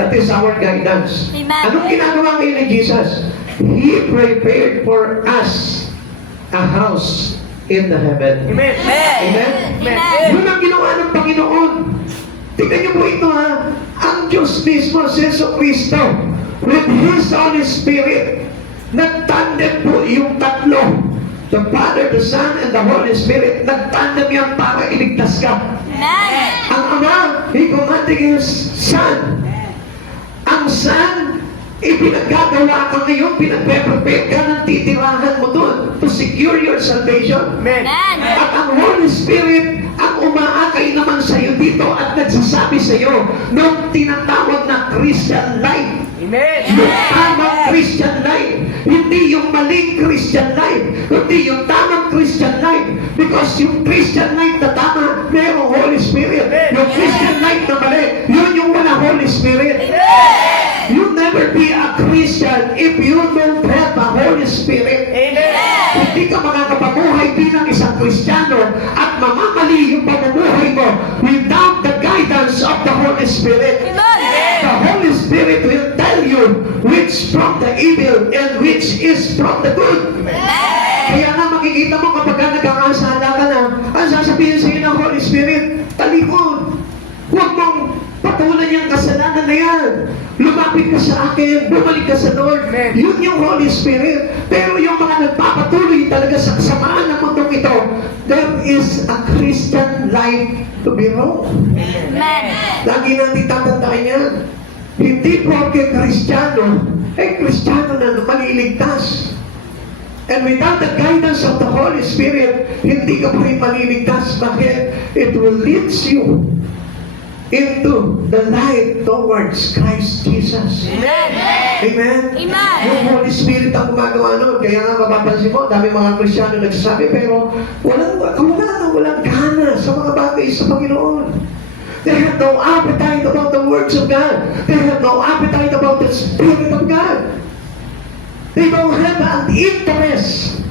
That is our guidance. Amen. Anong ginagawa ngayon ni Jesus? He prepared for us a house in the heaven. Amen. Amen? Amen. Yun ang ginawa ng Panginoon. Tingnan niyo po ito ha. Ang Diyos mismo, si Jesu Cristo, with His Holy Spirit, nagtandem po yung tatlo. The Father, the Son, and the Holy Spirit, nagtandem yan para iligtas ka. Amen. Ang Ama, He commanded His Son. Ang Son, ipinaggagawa ka ngayon, pinagpe-prepare ka ng titirahan mo doon to secure your salvation. Amen. Amen. At ang Holy Spirit ang ang umaakay naman sa iyo dito at nagsasabi sa iyo nung tinatawag na Christian life. Amen. Yung tamang Christian life. Hindi yung maling Christian life. Hindi yung tamang Christian life. Because yung Christian life na tama, mayroong Holy Spirit. Yung Christian life na mali, yun yung wala Holy Spirit. You'll never be a Christian if you don't have a Holy Spirit. Amen. Hindi ka makakapamuhay bilang isang Kristiyano at mamamali yung pamumuhay mo without the guidance of the Holy Spirit. The Holy Spirit will tell you which from the evil and which is from the good. Kaya nga makikita mo kapag nagkakasala ka na, ang sasabihin sa iyo ng Holy Spirit, talikod. Huwag mong patulan yung kasalanan na yan. Lumapit ka sa akin, bumalik ka sa Lord. Yun yung Holy Spirit. Pero yung mga nagpapatuloy talaga sa kasamaan ng mundong ito, there is a Christian life to be wrong. Lagi natin tatandaan yan. Hindi porke Kristiyano, Kristiyano na maliligtas. And without the guidance of the Holy Spirit, hindi ka pa rin maliligtas. Bakit? It will lead you into the light towards Christ Jesus. Amen? Yung Holy Spirit ang gumagawa nun. Kaya nga mapapansin mo, dami mga Kristiyano nagsasabi, pero walang gana sa mga bagay sa Panginoon. They have no appetite about the words of God. They have no appetite about the Spirit of God. They don't have an interest.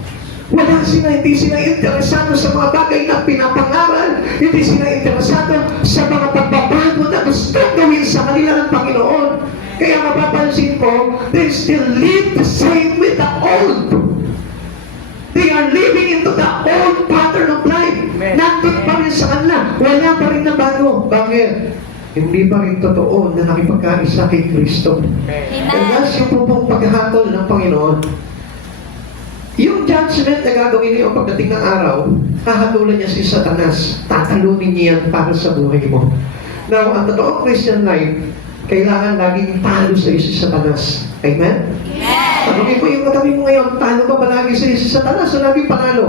Hindi sila interesado sa mga bagay na pinapangaral. Hindi sila interesado sa mga pagbabago na gusto gawin sa kanila ng Panginoon. Kaya mapapansin ko, they still live the same with the old. They are living into the old pattern of life. Nandun pa rin sa kanila. Wala pa rin na bago. Bakit? Hindi pa rin totoo na nakipagkaisa kay Kristo. Kaya yung pong paghahatol ng Panginoon, yung judgment na gagawin niyo pagdating ng araw, hahatulan niya si Satanas. Tatalunin niya yan para sa buhay mo. Now, ang totoong Christian life, kailangan laging talo sa iyo si Satanas. Amen? Tanungin mo yung katabi mo ngayon, talo ba palagi sa iyo si Satanas o laging panalo?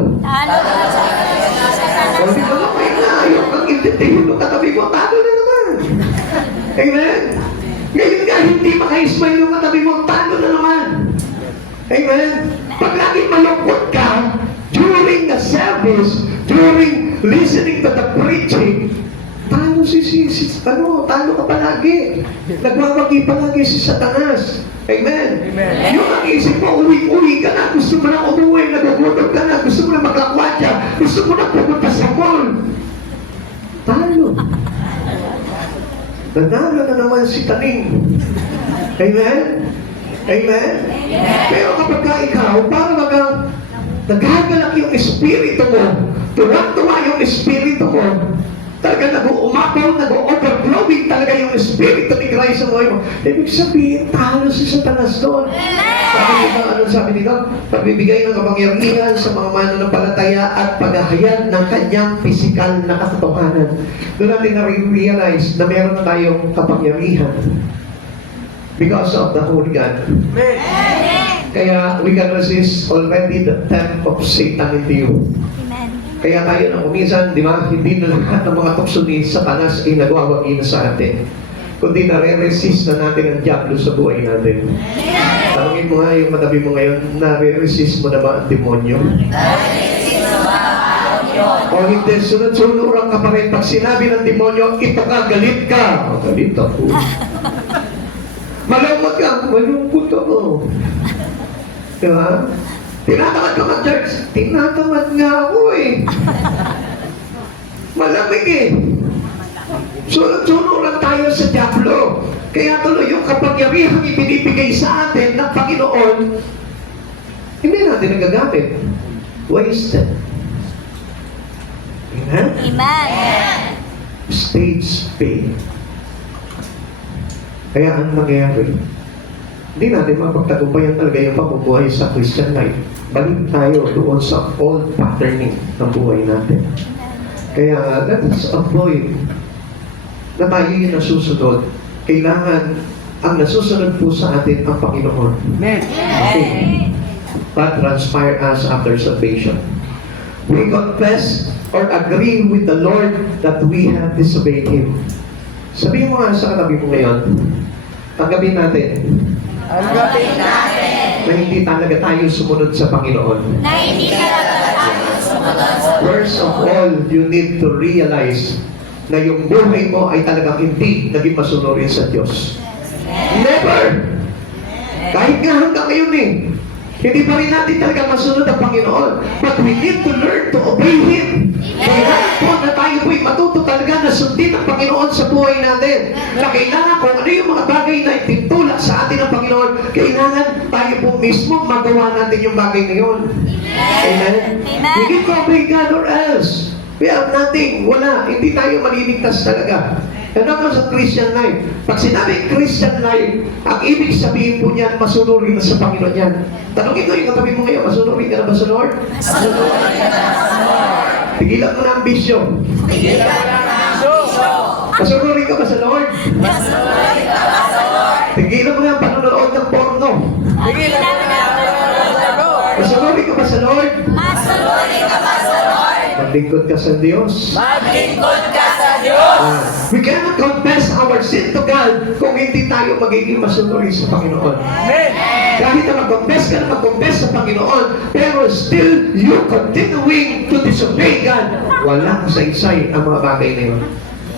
O di ba naman kayo na ayaw kang intindihin yung katabi mo, talo na naman. Amen? Ngayon nga, hindi maka-smile yung katabi mo, talo na naman. Amen? Pag laging malungkot ka, during the service, during listening to the preaching, talo ka palagi. Nagwawagi palagi si Satanas. Amen? Yung ang isip mo, uwi ka na, gusto mo na umuwi, nagugutom ka na, gusto mo na magkakwatya, gusto mo na pumunta sa mall. Talo. Nanalo na naman si Taning. Amen? Amen? Pero kapag ka ikaw, para nagagalak yung espiritu mo, tuwang-tuwa yung espiritu mo, talaga nag-uumapaw, nag-overflowing talaga yung espiritu ni Christ sa buhay mo. Ibig sabihin, talo si Satanas doon. Sabi dito? Pagbibigay ng kapangyarihan sa mga mananampalataya at paghahayag ng kanyang pisikal na katotohanan. Doon natin na-realize na meron na tayong kapangyarihan because of the Holy God. Kaya we can resist already the attempt of Satan into you. Kaya tayo na kuminsan, di ba, hindi na lahat ng mga tukso ni Satanas ay nagwawagi na sa atin. Kundi nare-resist na natin ang diablo sa buhay natin. Tanungin mo nga yung matabi mo ngayon, nare-resist mo na ba ang demonyo? O hindi, sunod-sunuran ka pa rin. Pag sinabi ng demonyo, ito ka, galit ka. O, galit ako. Malungkot ka, malungkot ako. Diba? Tinatamad ka mag-church. Tinatamad nga ako eh. Malamig eh. Sunod-sunuran tayo sa diablo. Kaya tuloy yung kapangyarihang ibinibigay sa atin ng Panginoon, hindi natin nagagamit. Wasted. Amen? Stage pain. Kaya ang nangyayari, hindi natin mapagtagumpayan talaga yung pamumuhay sa Christian life. Balik tayo doon sa old patterning ng buhay natin. Kaya let us avoid na tayo yung nasusunod. Kailangan ang nasusunod po sa atin ang Panginoon. Okay. But transpire us after salvation. We confess or agree with the Lord that we have disobeyed Him. Sabihin mo nga sa katabi mo ngayon, tanggapin natin Tanggapin natin na hindi talaga tayo sumunod sa Panginoon. Na hindi talaga tayo sumunod sa First of all, you need to realize na yung buhay mo ay talagang hindi naging masunurin sa Diyos. Never! Kahit nga hanggang ngayon eh, hindi pa rin natin talaga masunod ang Panginoon. But we need to learn to obey Him. Kailangan po na tayo po'y matuto talaga na sundin ang Panginoon sa buhay natin. Na kailangan kung ano yung mga bagay na itintulak sa atin ng Panginoon, kailangan tayo po mismo magawa natin yung bagay na yun. Amen? We need to obey God or else. We have nothing. Wala. Hindi tayo maliligtas talaga. Ano ka sa Christian life? Pag sinabing Christian life, ang ibig sabihin po niyan, masunurin na sa Panginoon yan. Tanungin ko yung katabi mo ngayon, masunurin ka na ba sa Lord? Tigilan mo na ang bisyo. Masunurin ka ba sa Lord? Tigilan mo na ang panonood ng porno. Masunurin ka ba sa Lord? Masunuri ka ba sa Lord? Maglingkod ka sa Diyos. Maglingkod ka sa Diyos. We cannot confess our sin to God kung hindi tayo magiging masunurin sa Panginoon. Amen. Kahit na mag-confess ka na mag-confess sa Panginoon, pero still you continuing to disobey God, walang saysay ang mga bagay na yun.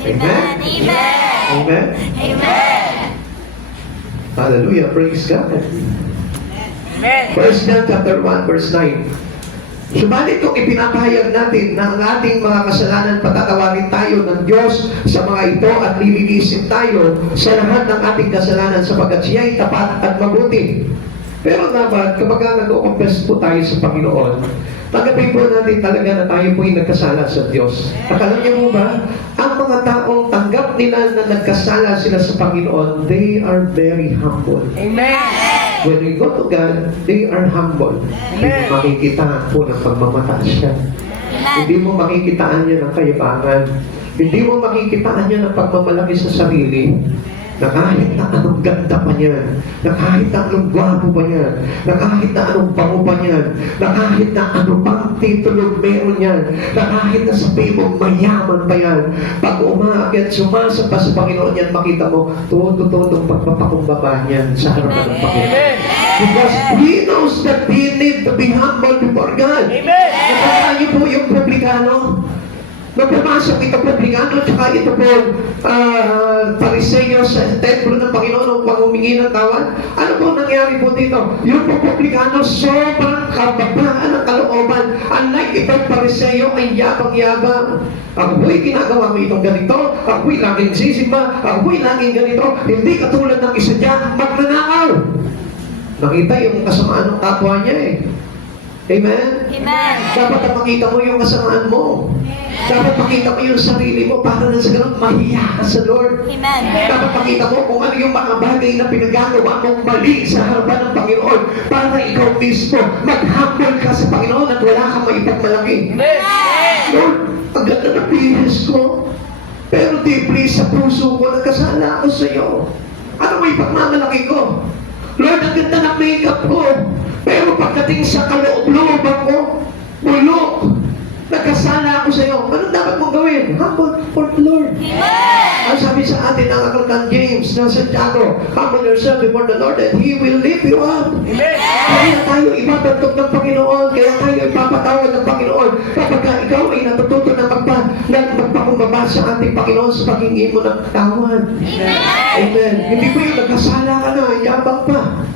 Amen? Amen. Amen? Amen. Hallelujah. Praise God. Amen. 1 John chapter 1 verse 9. Subalit kung ipinapahayag natin na ang ating mga kasalanan patatawarin tayo ng Diyos sa mga ito at lilinisin tayo sa lahat ng ating kasalanan sapagkat siya ay tapat at mabuti. Pero dapat kapag nag-confess po tayo sa Panginoon, tanggapin po natin talaga na tayo po ay nagkasala sa Diyos. Akalam niyo mo ba, ang mga taong tanggap nila na nagkasala sila sa Panginoon, they are very humble. Amen. When we go to God, they are humble. Hindi mo makikitaan po ng pagmamataas siya. Hindi mo makikitaan niya ng kayabangan. Hindi mo makikitaan niya ng pagmamalaki sa sarili. Na kahit na anong ganda pa niyan, na kahit na anong gwapo pa niyan, na kahit na anong bango pa niyan, na kahit na anong pang titulo meron niyan, na kahit na sabihin mo mayaman pa yan, pag umaakyat sumasa pa sa Panginoon yan, makita mo, todo-todong pagpapakumbaba niyan sa harapan ng Panginoon. Because He knows that we need to be humble before God. Amen. Nakakaya niyo po yung publikano? Nung pumasok ito publikano, tsaka ito po Pariseo sa templo ng Panginoon upang humingi ng tawad. Ano po nangyari po dito? Yung po publikano, sobrang kababaan ng kalooban. Unlike itong Pariseo ay yabang-yabang. Ako'y ginagawa mo itong ganito, ako'y laging sisimba, ako'y laging ganito. Hindi katulad ng isa dyan, magnanakaw. Nakita yung kasamaan ng kapwa niya eh. Amen? Amen. Dapat na makita mo yung kasamaan mo. Dapat makita mo yung sarili mo para na sa ganun mahiya ka sa Lord. Amen. Dapat makita mo kung ano yung mga bagay na pinagagawa mong mali sa harapan ng Panginoon para ikaw mismo mag-humble ka sa Panginoon at wala kang maipagmalaki. Lord, ang ganda ng bihis ko. Pero deeply sa puso ko, nagkasala ako sa iyo. Ano may pagmamalaki ko? Lord, ang ganda ng makeup ko. Pero pagdating sa kaloob-looban ko, bulok. Nagkasala ako sa iyo. Anong dapat mong gawin? Humble for the Lord. Amen. Ang sabi sa atin ng Akal James ng Santiago, humble yourself before the Lord and He will lift you up. Kaya tayo ipapatok ng Panginoon, kaya tayo ipapatawad ng Panginoon kapag ikaw ay natututo na magpakumbaba sa ating Panginoon sa paghingi mo ng tawad. Amen. Hindi po yung nagkasala ka na, yabang pa.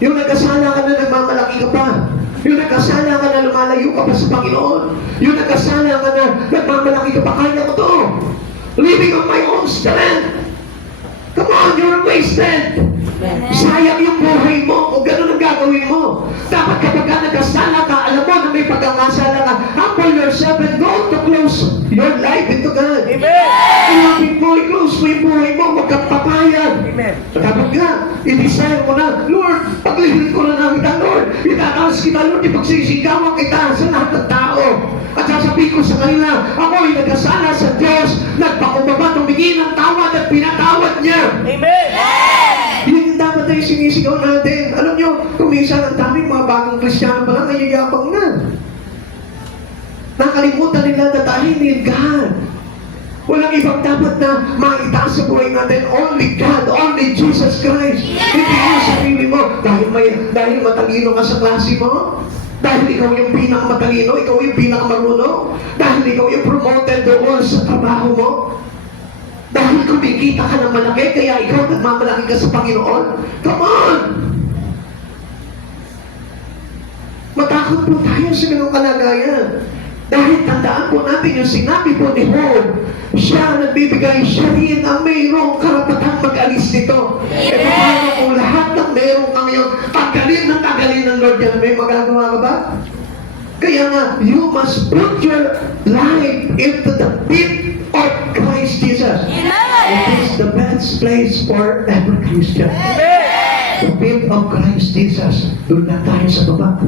Yung nagkasala ka na, nagmamalaki ka pa. Yung nagkasala ka na, lumalayo ka pa sa Panginoon. Yung nagkasala ka na, nagmamalaki ka pa, kaya mo to. Living on my own strength. Come on, you're wasted. Sayang yung buhay mo kung gano'n ang gagawin mo. Dapat kapag ka nagkasala ka, alam mo na may pagkakasala ka, humble yourself and go to close your life into God. Amen. Ilapit mo, i-close mo yung buhay mo, huwag kang papayag. Amen. Kapag nga, i-desire mo na, Lord, paglihit ko na lang kita, Lord, itataas kita, Lord, ipagsisigawan kita sa lahat ng tao. At sasabihin ko sa kanila, ako ay nagkasala sa Diyos, nagpakumbaba, tumingin ng tawad at pinatawad niya. Amen. Yun yung dapat tayo sinisigaw natin. Alam nyo, kung minsan ang daming mga bagong Kristiyano pa lang, nayayabang na. Nakalimutan nila na tayo ni God. Walang ibang dapat na maitaas sa buhay natin. Only God, only Jesus Christ. Hindi yung sarili mo. Dahil matalino ka sa klase mo. Dahil ikaw yung pinakamatalino, ikaw yung pinakamarunong. Dahil ikaw yung promoted doon sa trabaho mo. Dahil kumikita ka ng malaki, kaya ikaw nagmamalaki ka sa Panginoon. Come on! Matakot po tayo sa ganung kalagayan. Dahil tandaan po natin yung sinabi po ni Job, siya nagbibigay, siya rin ang mayroong karapatang mag-alis nito. E paano kung lahat ng mayroong kang ngayon, kagaling ng Lord yan, may magagawa ka ba? Kaya nga, you must put your life into the pit of Christ Jesus. It is the best place for every Christian. The pit of Christ Jesus. Doon na tayo sa baba.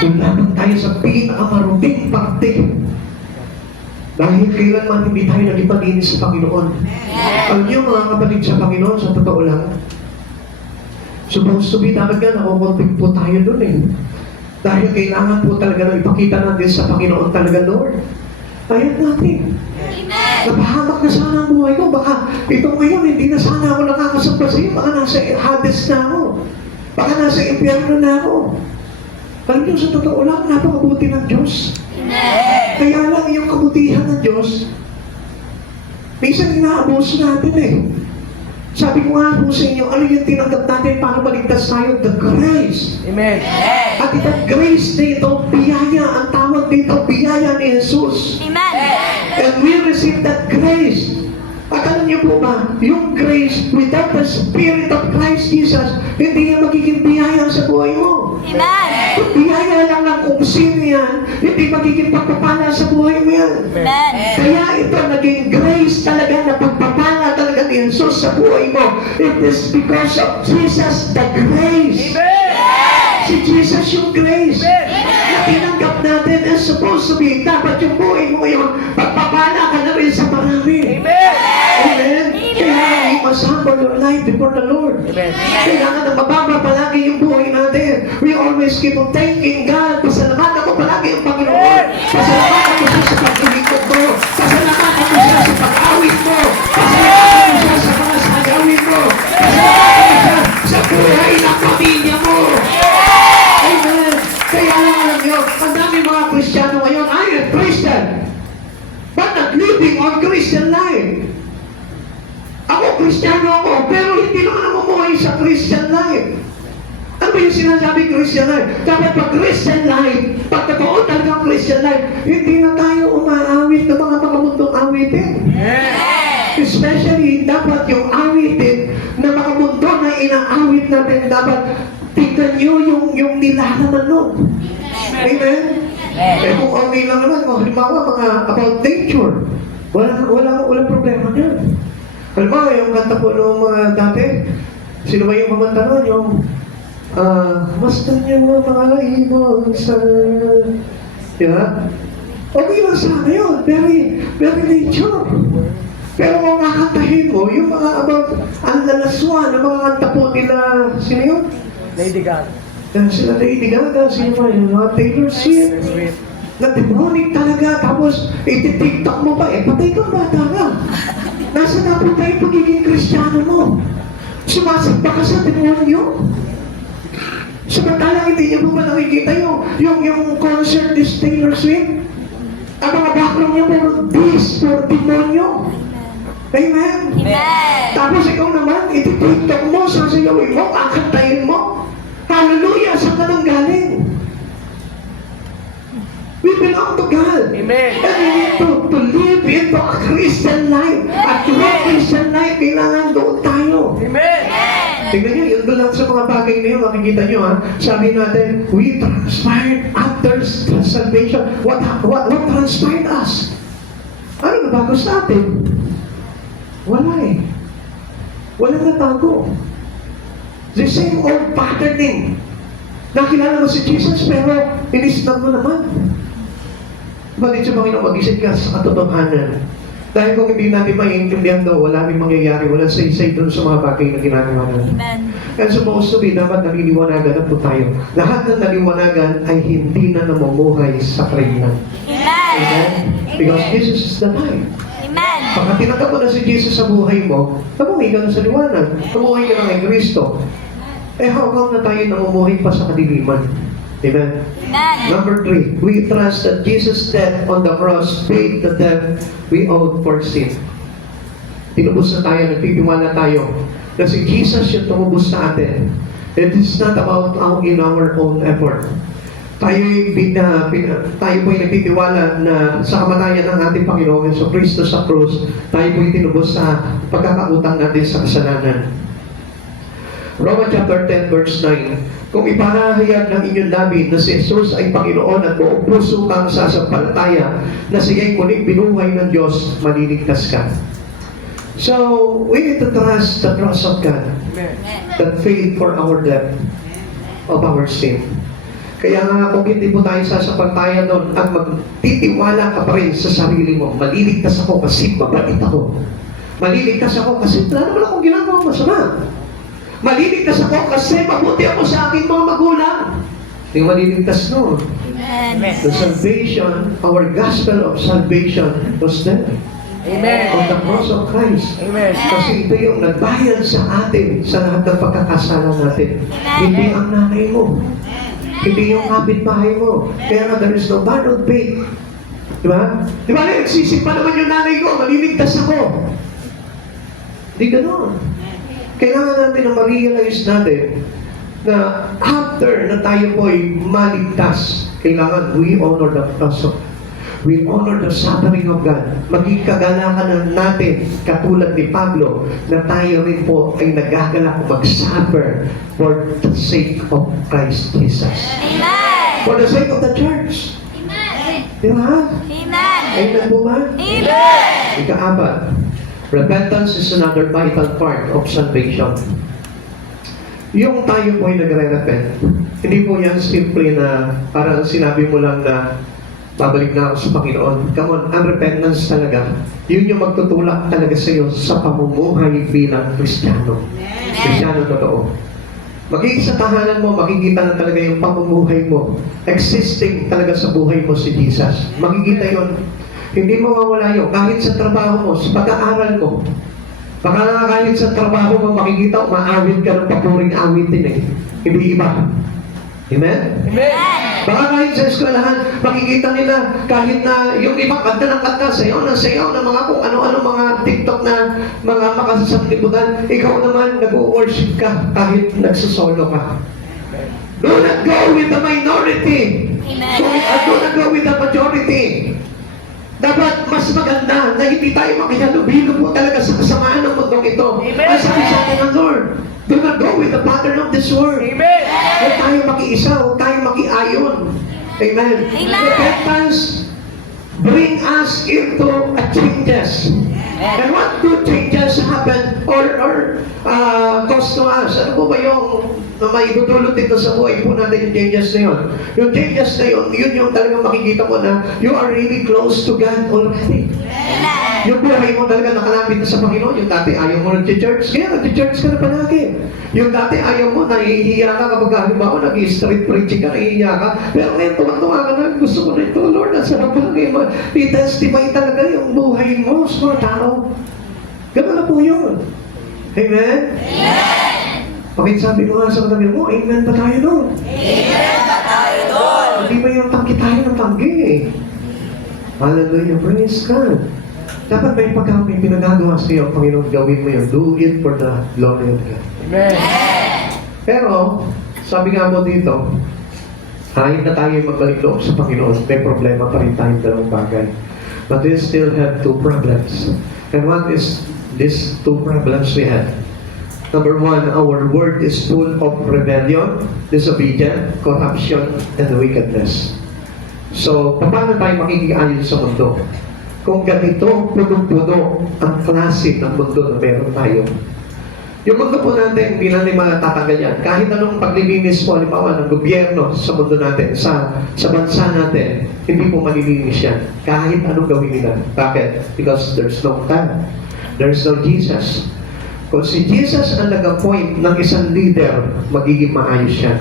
Doon lamang tayo sa pinakamaruming parte. Dahil kailanman hindi tayo nagipalinis sa Panginoon. Alam niyo mga kapatid sa Panginoon, sa totoo lang, supposed to be dapat nga nakukonflict po tayo doon eh. Dahil kailangan po talaga na ipakita natin sa Panginoon talaga, Lord. Ayaw natin. Napahamak na sana ang buhay ko. Baka ito ngayon, hindi na sana ako nakakasamba sa iyo. Baka nasa Hades na ako. Baka nasa impyerno na ako. Alam niyo, sa totoo lang, napakabuti ng Diyos. Kaya lang yung kabutihan ng Diyos, minsan inaabuso natin eh. Sabi ko nga po sa inyo, ano yung tinanggap natin para maligtas tayo? The grace. Amen. At itong grace na ito, biyaya. Ang tawag dito, biyaya ni Jesus. And we receive that grace. At alam niyo po ba, yung grace without the Spirit of Christ Jesus, hindi yan magiging biyaya sa buhay mo. Kung biyaya lang ng kung sino yan, hindi magiging pagpapala sa buhay mo yan. Kaya ito naging grace talaga na pagpapala talaga ni Jesus sa buhay mo. It is because of Jesus, the grace. Si Jesus yung grace. Na tinanggap natin as supposed to be. Dapat yung buhay mo ngayon, pagpapala ka na rin sa marami. Amen. Kaya we must humble your life before the Lord. Kailangan na mababa palagi yung buhay natin. We always keep on thanking God. Pasalamatan ko palagi ang Panginoon. Pasalamatan ko siya sa pag-ilikot mo. Pasalamatan ko siya sa pag-awit mo. Pasalamatan ko siya sa mga sagawin mo. Pasalamatan ko siya sa buhay ng pamilya mo. Amen. Kaya alam niyo, ang dami mga Kristiyano ngayon, I am Christian. But not living on Christian life. Ako, Kristiyano ako, pero hindi naman namumuhay sa Christian life. Ano ba yung sinasabi Christian life? Dapat pag Christian life, pag totoo talagang Christian life, hindi na tayo umaawit ng mga makamundong awitin. Especially, dapat yung awitin na makamundo na inaawit natin, dapat tignan nyo yung nilalaman nun. Amen? Eh kung okay lang naman, halimbawa mga about nature, walang problema niyan. Halimbawa, yung kanta po noong mga dati, sino ba yung kumanta nun? Yung, basta niyo mga ibon sa... Diba? Okay lang sana yun. Very nature. Pero kung kakantahin mo, yung mga about ang lalaswa na mga kanta po nila, sino yun? Lady God. Sila Lady Gaga, sino ba yun? Mga Taylor Swift. Na demonic talaga, tapos iti-tiktok mo pa, patay kang bata ka. Nasa na po tayo pagiging Kristiyano mo? Sumasagpa ka sa demonyo? Samantalang hindi niyo po ba nakikita yung concert ni Taylor Swift? Ang mga background niya puro beast, puro demonyo. Amen? Tapos ikaw naman, iti-tiktok mo, sasayawin mo, kakantayin mo. Hallelujah! Saan ka nang galing? We belong to God. Amen. And we need to live into a Christian life. At yung Christian life, kailangan doon tayo. Amen. Tingnan nyo, yun doon lang sa mga bagay na yun, makikita nyo ha. Sabi natin, we transpired after salvation. What transpired us? Ano nabago sa atin? Wala eh. Wala na bago. The same old patterning. Nakilala mo si Jesus, pero inisnab mo naman. Bakit sa Panginoon, mag-isip ka sa katotohanan. Dahil kung hindi natin maiintindihan daw, wala rin mangyayari, walang say-say doon sa mga bagay na ginagawa natin. And supposed to be, dapat naliliwanagan na po tayo. Lahat ng naliwanagan ay hindi na namumuhay sa kainan. Amen? Because Jesus is the light. Amen. Pagka tinanggap mo na si Jesus sa buhay mo, namuhay ka na sa liwanag. Namuhay ka na kay Kristo. Eh, how come na tayo namumuhay pa sa kadiliman? Amen? Amen. Number 3, we trust that Jesus' death on the cross paid the debt we owed for sin. Tinubos na tayo, nagtitiwala tayo na si Jesus yung tumubos sa atin. It is not about in our own effort. Tayo po'y nagtitiwala na sa kamatayan ng ating Panginoon Yesu Cristo sa krus, tayo po'y tinubos sa pagkakautang natin sa kasalanan. Romans chapter 10 verse 9, kung ipahahayag ng inyong labi na si Jesus ay Panginoon at buong puso kang sasampalataya na siya'y muling binuhay ng Diyos, maliligtas ka. So, we need to trust the cross of God that paid for our debt of our sin. Kaya nga, kung hindi po tayo sasampalataya doon at magtitiwala ka pa rin sa sarili mo, maliligtas ako kasi mabait ako. Maliligtas ako kasi wala naman akong ginagawa masama. Maliligtas ako kasi mabuti ako sa aking mga magulang. Yung maliligtas noon. Amen. The salvation, our gospel of salvation was there. Amen. On the cross of Christ. Amen. Kasi ito yung nagbayad sa atin sa lahat ng pagkakasala natin. Hindi ang nanay mo. Hindi yung kapitbahay mo. Kaya nga, there is no bond of faith. Diba? Diba, nagsisip pa naman yung nanay ko, maliligtas ako. Hindi gano'n. Kailangan natin na ma-realize natin na after na tayo po'y maligtas, kailangan we honor the cross of we honor the suffering of God. Maging kagalakan natin, katulad ni Pablo, na tayo rin po ay nagagalak mag-suffer for the sake of Christ Jesus. Amen. For the sake of the church. Amen. Di ba? Amen. Amen po ba? Amen. Ika-apat, repentance is another vital part of salvation. Yung tayo po ay nagre-repent, hindi po yan simple na parang sinabi mo lang na babalik na ako sa Panginoon. Come on, ang repentance talaga, yun yung magtutulak talaga sa iyo sa pamumuhay bilang Kristiyano. Kristiyano totoo. Magiging sa tahanan mo, makikita na talaga yung pamumuhay mo. Existing talaga sa buhay mo si Jesus. Makikita yun. Hindi mawawala yun. Kahit sa trabaho mo, sa pag-aaral mo. Baka nga kahit sa trabaho mo, makikita, umaawit ka ng papuring awitin eh. Hindi iba. Amen? Amen. Baka kahit sa eskwelahan, makikita nila kahit na yung ibang kanta ng kanta, sayaw ng mga kung ano-ano mga TikTok na mga makasasamlibutan, ikaw naman nag-worship ka kahit nagsosolo ka. Do not go with the minority. Amen. Do not go with the majority. Dapat mas maganda na hindi tayo makihalubilo po talaga sa kasamaan ng mundong ito. Amen. Ang sabi sa atin ng Lord, do not go with the pattern of this world. Amen. Huwag tayo makiisa, huwag tayo makiayon. Amen. Amen. Repentance bring us into a changes. And what do changes happen or cause to us? Ano po ba yung may dudulot dito sa buhay po natin yung changes na yun? Yung changes na yun, yun yung talagang makikita mo na you are really close to God already. Amen. Yung buhay mo talaga nakalapit na sa Panginoon. Yung dati ayaw mo nag-church, kaya nag-church ka na palagi. Yung dati ayaw mo, nahihiya ka kapag halimbawa nag-street preaching ka, nahihiya ka. Pero ngayon, tuwa-tuwa ka na, gusto mo na ito, Lord, nasa napalagay mo. I-testify talaga yung buhay mo sa mga tao. Ganun na po yun. Amen? Amen. Bakit sabi ko nga sa katabi mo, amen pa tayo doon? Amen pa tayo doon. Hindi ba yung tangki tayo ng tanggi eh? Hallelujah, praise God. Dapat may pagka may pinagagawa sa iyo, Panginoon, gawin mo yun. Do it for the glory of God. Amen. Pero, sabi nga mo dito, kahit na tayo magbalik loob sa Panginoon, may problema pa rin tayong dalawang bagay. But we still have two problems. And what is these two problems we have? Number one, our world is full of rebellion, disobedience, corruption, and wickedness. So, paano tayo makikiayon sa mundo? Kung ganito, punong-puno ang klase ng mundo na meron tayo. Yung mundo po natin, hindi natin matatanggal yan. Kahit anong paglilinis po, halimbawa, ng gobyerno sa mundo natin, sa bansa natin, hindi po malilinis yan. Kahit anong gawin nila. Bakit? Because there's no God. There's no Jesus. Kung si Jesus ang nag-appoint ng isang leader, magiging maayos siya.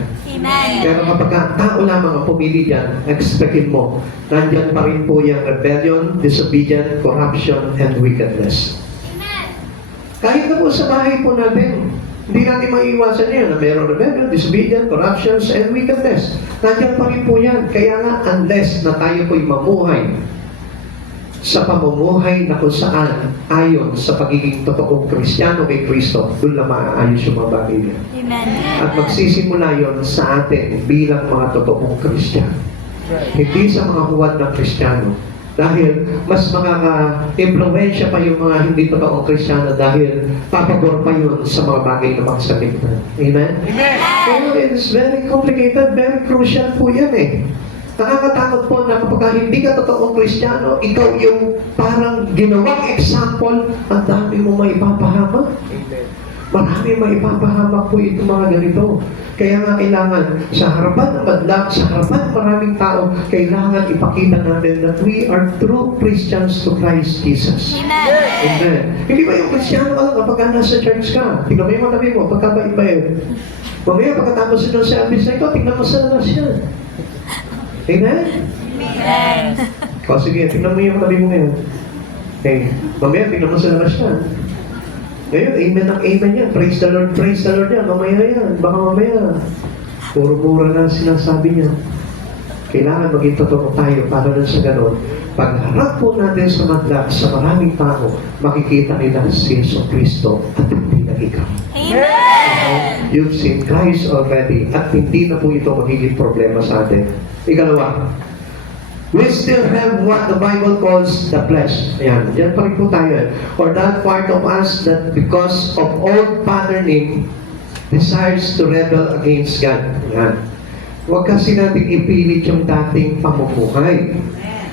Amen. Pero kapag ang tao lamang ang pumili dyan, expectin mo, nandyan pa rin po yung rebellion, disobedience, corruption, and wickedness. Kahit na po sa bahay po natin, hindi natin maiiwasan yan na mayroong rebellion, disobedience, corruptions, and wickedness. Nandiyan pa rin po yan. Kaya nga, unless na tayo po'y mamuhay sa pamumuhay na kung saan ayon sa pagiging totoong Kristiyano kay Kristo, doon na maaayos yung mga bagay niya. Amen. At magsisimula yon sa atin bilang mga totoong Kristiyano. Hindi sa mga huwad ng Kristiyano. Dahil mas makaka-impluensya pa yung mga hindi totoong Kristiyano dahil papagor pa yun sa mga bagay na makasabigtan. Amen? Amen. Pero it's very complicated, very crucial po yan eh. Nakakatakot po na kapag hindi ka totoong Kristiyano, ikaw yung parang ginawang example, ang dami mo maipapahamak. Marami maipapahamak po itong mga ganito. Kaya nga kailangan sa harapan ng madlang, sa harapan ng maraming tao, kailangan ipakita natin that we are true Christians to Christ Jesus. Amen. Amen. Hindi ba yung Kristiyano ka lang kapag nasa church ka? Tingnan mo yung matabi mo, pagkabait-bait. Mamaya pagkatapos ng service na ito, tingnan mo sa labas yan. Amen? Amen. O sige, tingnan mo yung matabi mo ngayon. Okay. Mamaya, tingnan mo sa labas yan. Ngayon, amen ang amen yan. Praise the Lord yan. Mamaya yan. Baka mamaya. Puro-puro na sinasabi niya. Kailangan maging totoo tayo para lang sa ganon. Pagharap po natin sa madla, sa maraming tao, makikita nila si Yeso Cristo at hindi na ikaw. Amen. You've seen Christ already at hindi na po ito magiging problema sa atin. Ikalawa, we still have what the Bible calls the flesh. Ayan, dyan pa rin po tayo. Or that part of us that because of old patterning desires to rebel against God. Ayan. Huwag kasi natin ipilit yung dating pamumuhay.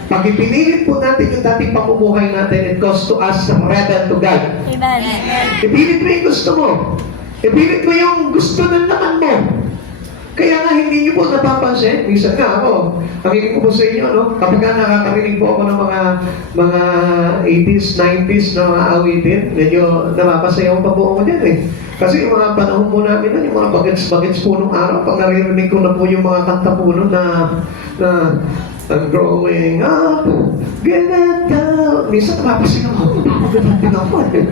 Pag ipinilit po natin yung dating pamumuhay natin, it costs to us rebel to God. Amen. Ipilit mo yung gusto mo. Ipilit mo yung gusto ng laman mo. Kaya nga hindi niyo po napapansin, minsan nga ako, aminin ko po sa inyo, no? Kapag nga nakakarinig po ako ng mga 80s, 90s na mga awitin, medyo napapasayaw pa po ako dyan eh. Kasi yung mga panahon po namin na, yung mga bagets po nung araw, pag naririnig ko na po yung mga kanta po nun na I'm growing up, get it down. Minsan napapasayaw ako, napapagandang ako eh.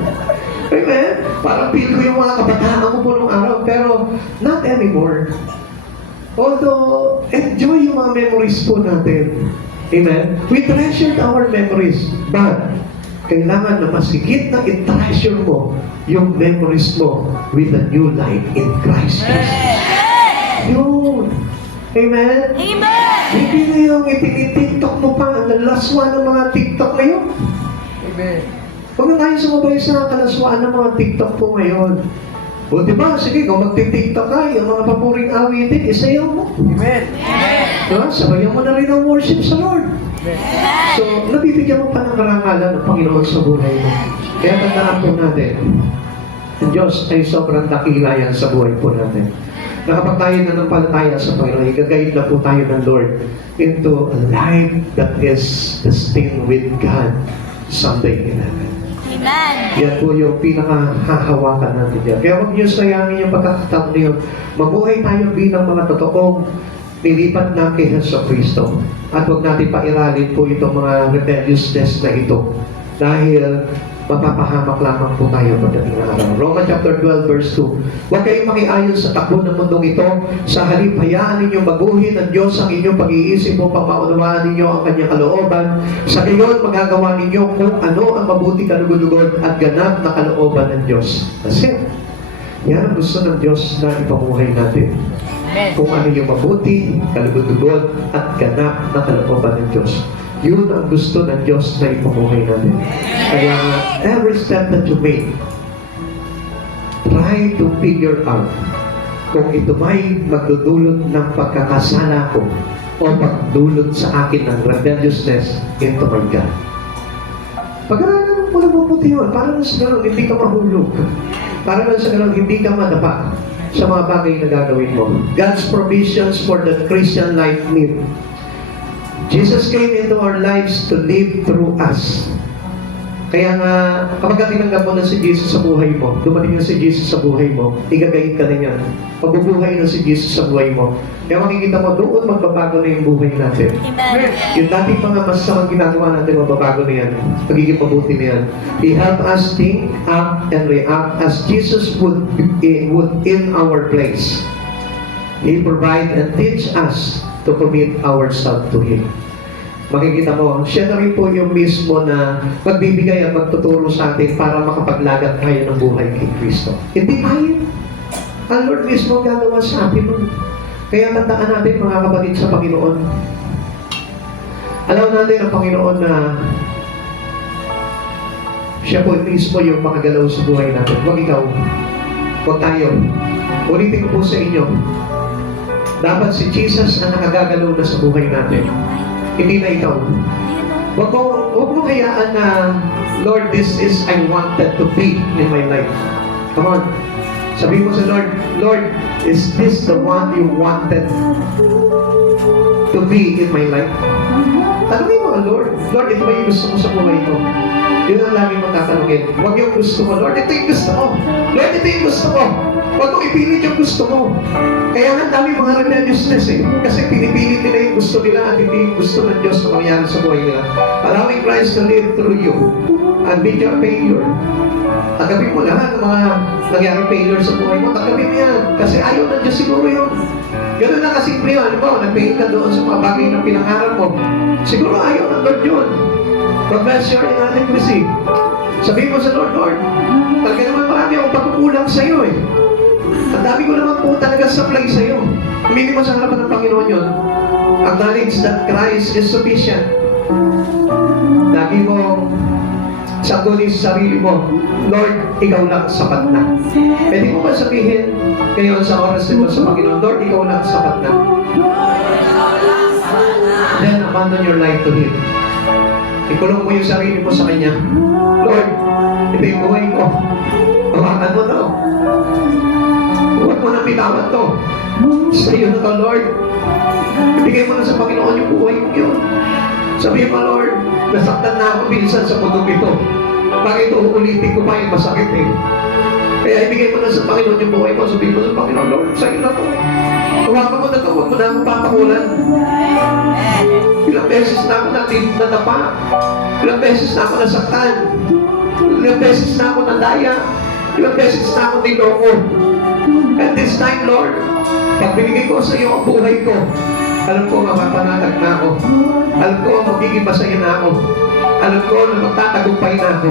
Amen? Parang feel ko yung mga kabataan ko po nung araw, pero not anymore. Although, enjoy yung mga memories po natin. Amen? We treasured our memories. But, kailangan na masigit na i-treasure mo yung memories mo with a new life in Christ Jesus. Yun. Amen? Amen. Hindi na yung itinitiktok mo pa. Ang lalaswa ng mga TikTok ngayon. Amen. Huwag na tayo sumabay sa kalaswaan ng mga TikTok po ngayon. O diba, sige, kung magti-TikTok ka, yung mga papuring awitin, isayaw mo. Amen. Diba? Sabayan mo na rin ang worship sa Lord. So, nabibigyan mo pa ng karangalan ng Panginoon sa buhay mo. Kaya tandaan po natin, ang Diyos ay sobrang dakila yan sa buhay po natin. Na kapag tayo nanampalataya sa Panginoon, igagayad na po tayo ng Lord into a life that is destined with God someday in heaven. Amen. Yan po yung pinakahahawakan natin yan. Kaya huwag niyo sayangin yung pagkakataon niyo. Mabuhay tayo bilang mga totoong nilipat na kay Jesu Cristo. At huwag natin pairalin po itong mga rebelliousness na ito. Dahil mapapahamak lamang po tayo pagdating ng araw. Romans chapter 12 verse 2. Huwag kayong makiayon sa takbo ng mundong ito. Sa halip, hayaan ninyong baguhin ng Diyos ang inyong pag-iisip upang maunawaan ninyo ang kanyang kalooban. Sa gayon, magagawa ninyo kung ano ang mabuti kalugod-lugod at ganap na kalooban ng Diyos. That's it. Yan ang gusto ng Diyos na ipamuhay natin. Kung ano yung mabuti, kalugod-lugod at ganap na kalooban ng Diyos. Yun ang gusto ng Diyos na ipamuhay natin. Kaya every step that you make, try to figure out kung ito ba'y magdudulot ng pagkakasala ko o magdulot sa akin ng rebelliousness into my God. Pag-aralan mo na mabuti yun, para lang sa ganun, hindi ka mahulog. Para lang sa ganun, hindi ka madapa sa mga bagay na gagawin mo. God's provisions for the Christian life need. Jesus came into our lives to live through us. Kaya nga, kapag tinanggap mo na si Jesus sa buhay mo, dumating na si Jesus sa buhay mo, igagayad ka na yan. Pagbubuhay na si Jesus sa buhay mo. Kaya makikita mo, doon magbabago na yung buhay natin. Amen. Yung dating mga masasamang ginagawa natin, magbabago na yan. Magiging mabuti na yan. He help us think, act, and react as Jesus would in our place. He provide and teach us to commit ourselves to Him. Makikita mo, siya na rin po yung mismo na magbibigay at magtuturo sa atin para makapaglagat tayo ng buhay kay Kristo. Hindi tayo. Ang Lord mismo gagawa sa atin nun. Kaya tandaan natin mga kapatid sa Panginoon. Alam natin ang Panginoon na siya po mismo yung makagalaw sa buhay natin. Huwag ikaw. Huwag tayo. Ulitin ko po sa inyo. Dapat si Jesus ang nakagagalaw na sa buhay natin. Hindi na ikaw. Huwag mo hayaan na, Lord, this is I wanted to be in my life. Come on. Sabihin mo sa Lord, Lord, is this the one you wanted to be in my life? Tanungin mo, Lord, Lord, ito ba yung gusto mo sa buhay ko? Yun ang lagi mong tatanungin. Huwag yung gusto mo, Lord, ito yung gusto mo. Lord, ito yung gusto mo. Huwag mong ipilit yung gusto mo. Kaya nga dami mga religiousness eh. Kasi pinipilit nila yung gusto nila at hindi yung gusto ng Diyos na mangyari sa buhay nila. Allowing Christ to live through you and be your failure. Tagapin mo lahat ng mga nangyari failure sa buhay mo. Tagapin mo yan. Kasi ayaw ng Diyos siguro yun. Ganun na kasimple yun. Ano ba? Nag-fail ka doon sa mga bagay na pinangarap mo. Siguro ayaw ng Lord yun. God-bless your inadequacy. Sabihin mo sa Lord, Lord, talaga naman marami akong pagkukulang sa iyo eh. Ang dami ko naman po talaga supply sa iyo. Humili mo sa harapan ng Panginoon yun. Acknowledge that Christ is sufficient. Lagi mo sagutin sa sarili mo, Lord, ikaw lang sapat na. Pwede mo ba sabihin ngayon sa oras nito sa Panginoon, Lord, ikaw lang sapat na. Then abandon your life to Him. Ikulong mo yung sarili mo sa Kanya. Lord, ito yung buhay ko. Hawakan mo to. Huwag mo na bitawan to. Sa iyo na to, Lord. Ibigay mo na sa Panginoon yung buhay mo yun. Sabihin mo, Lord, nasaktan na ako minsan sa mundong ito. Bakit uulitin ko pa yung masakit eh? Kaya ibigay mo na sa Panginoon yung buhay mo. Sabihin mo sa Panginoon, Lord, sa iyo na to. Hawakan mo na to. Huwag mo na akong papakulan. Ilang beses na ako natapa. Ilang beses na ako nasaktan. Ilang beses na ako nadaya. Ilang beses na ako niloko. And this time, Lord, pag binigay ko sa iyo ang buhay ko, alam ko mapapanatag na ako. Alam ko magiging masaya na ako. Alam ko na magtatagumpay na ako.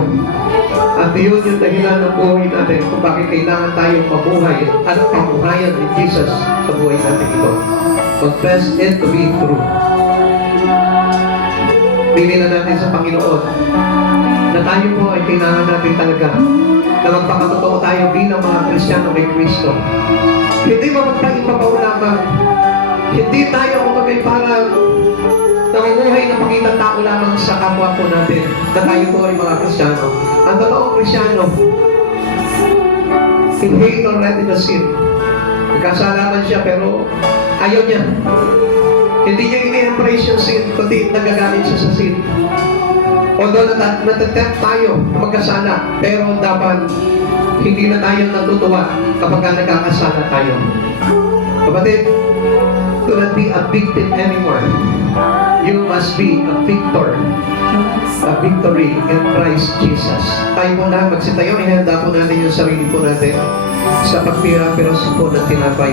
At yun yung dahilan ng buhay natin kung bakit kailangan tayong mabuhay at pamuhayan ni Jesus sa buhay natin ito. Confess it to be true. Pili na natin sa Panginoon na tayo po ay kailangan natin talaga na magpakatotoo tayo bilang mga Kristiyano kay Kristo. Hindi mo magpaipapaw lamang. Hindi tayo kumagay para namumuhay na makitang tao lamang sa kapwa po natin na tayo po ay mga Kristiyano. Ang totoong Kristiyano, he hate already the sin. Nagkasalaman siya pero ayaw niya. Hindi niya ini-embrace yung sin, kundi nagagalit siya sa sin. Although natatempt tayo na magkasala, pero dapat hindi na tayo natutuwa kapag nagkakasala tayo. Kapatid, do not be a victim anymore. You must be a victor. A victory in Christ Jesus. Tayo po na, magsitayo, ihanda po natin yung sarili po natin sa pagpira-piras po ng tinapay.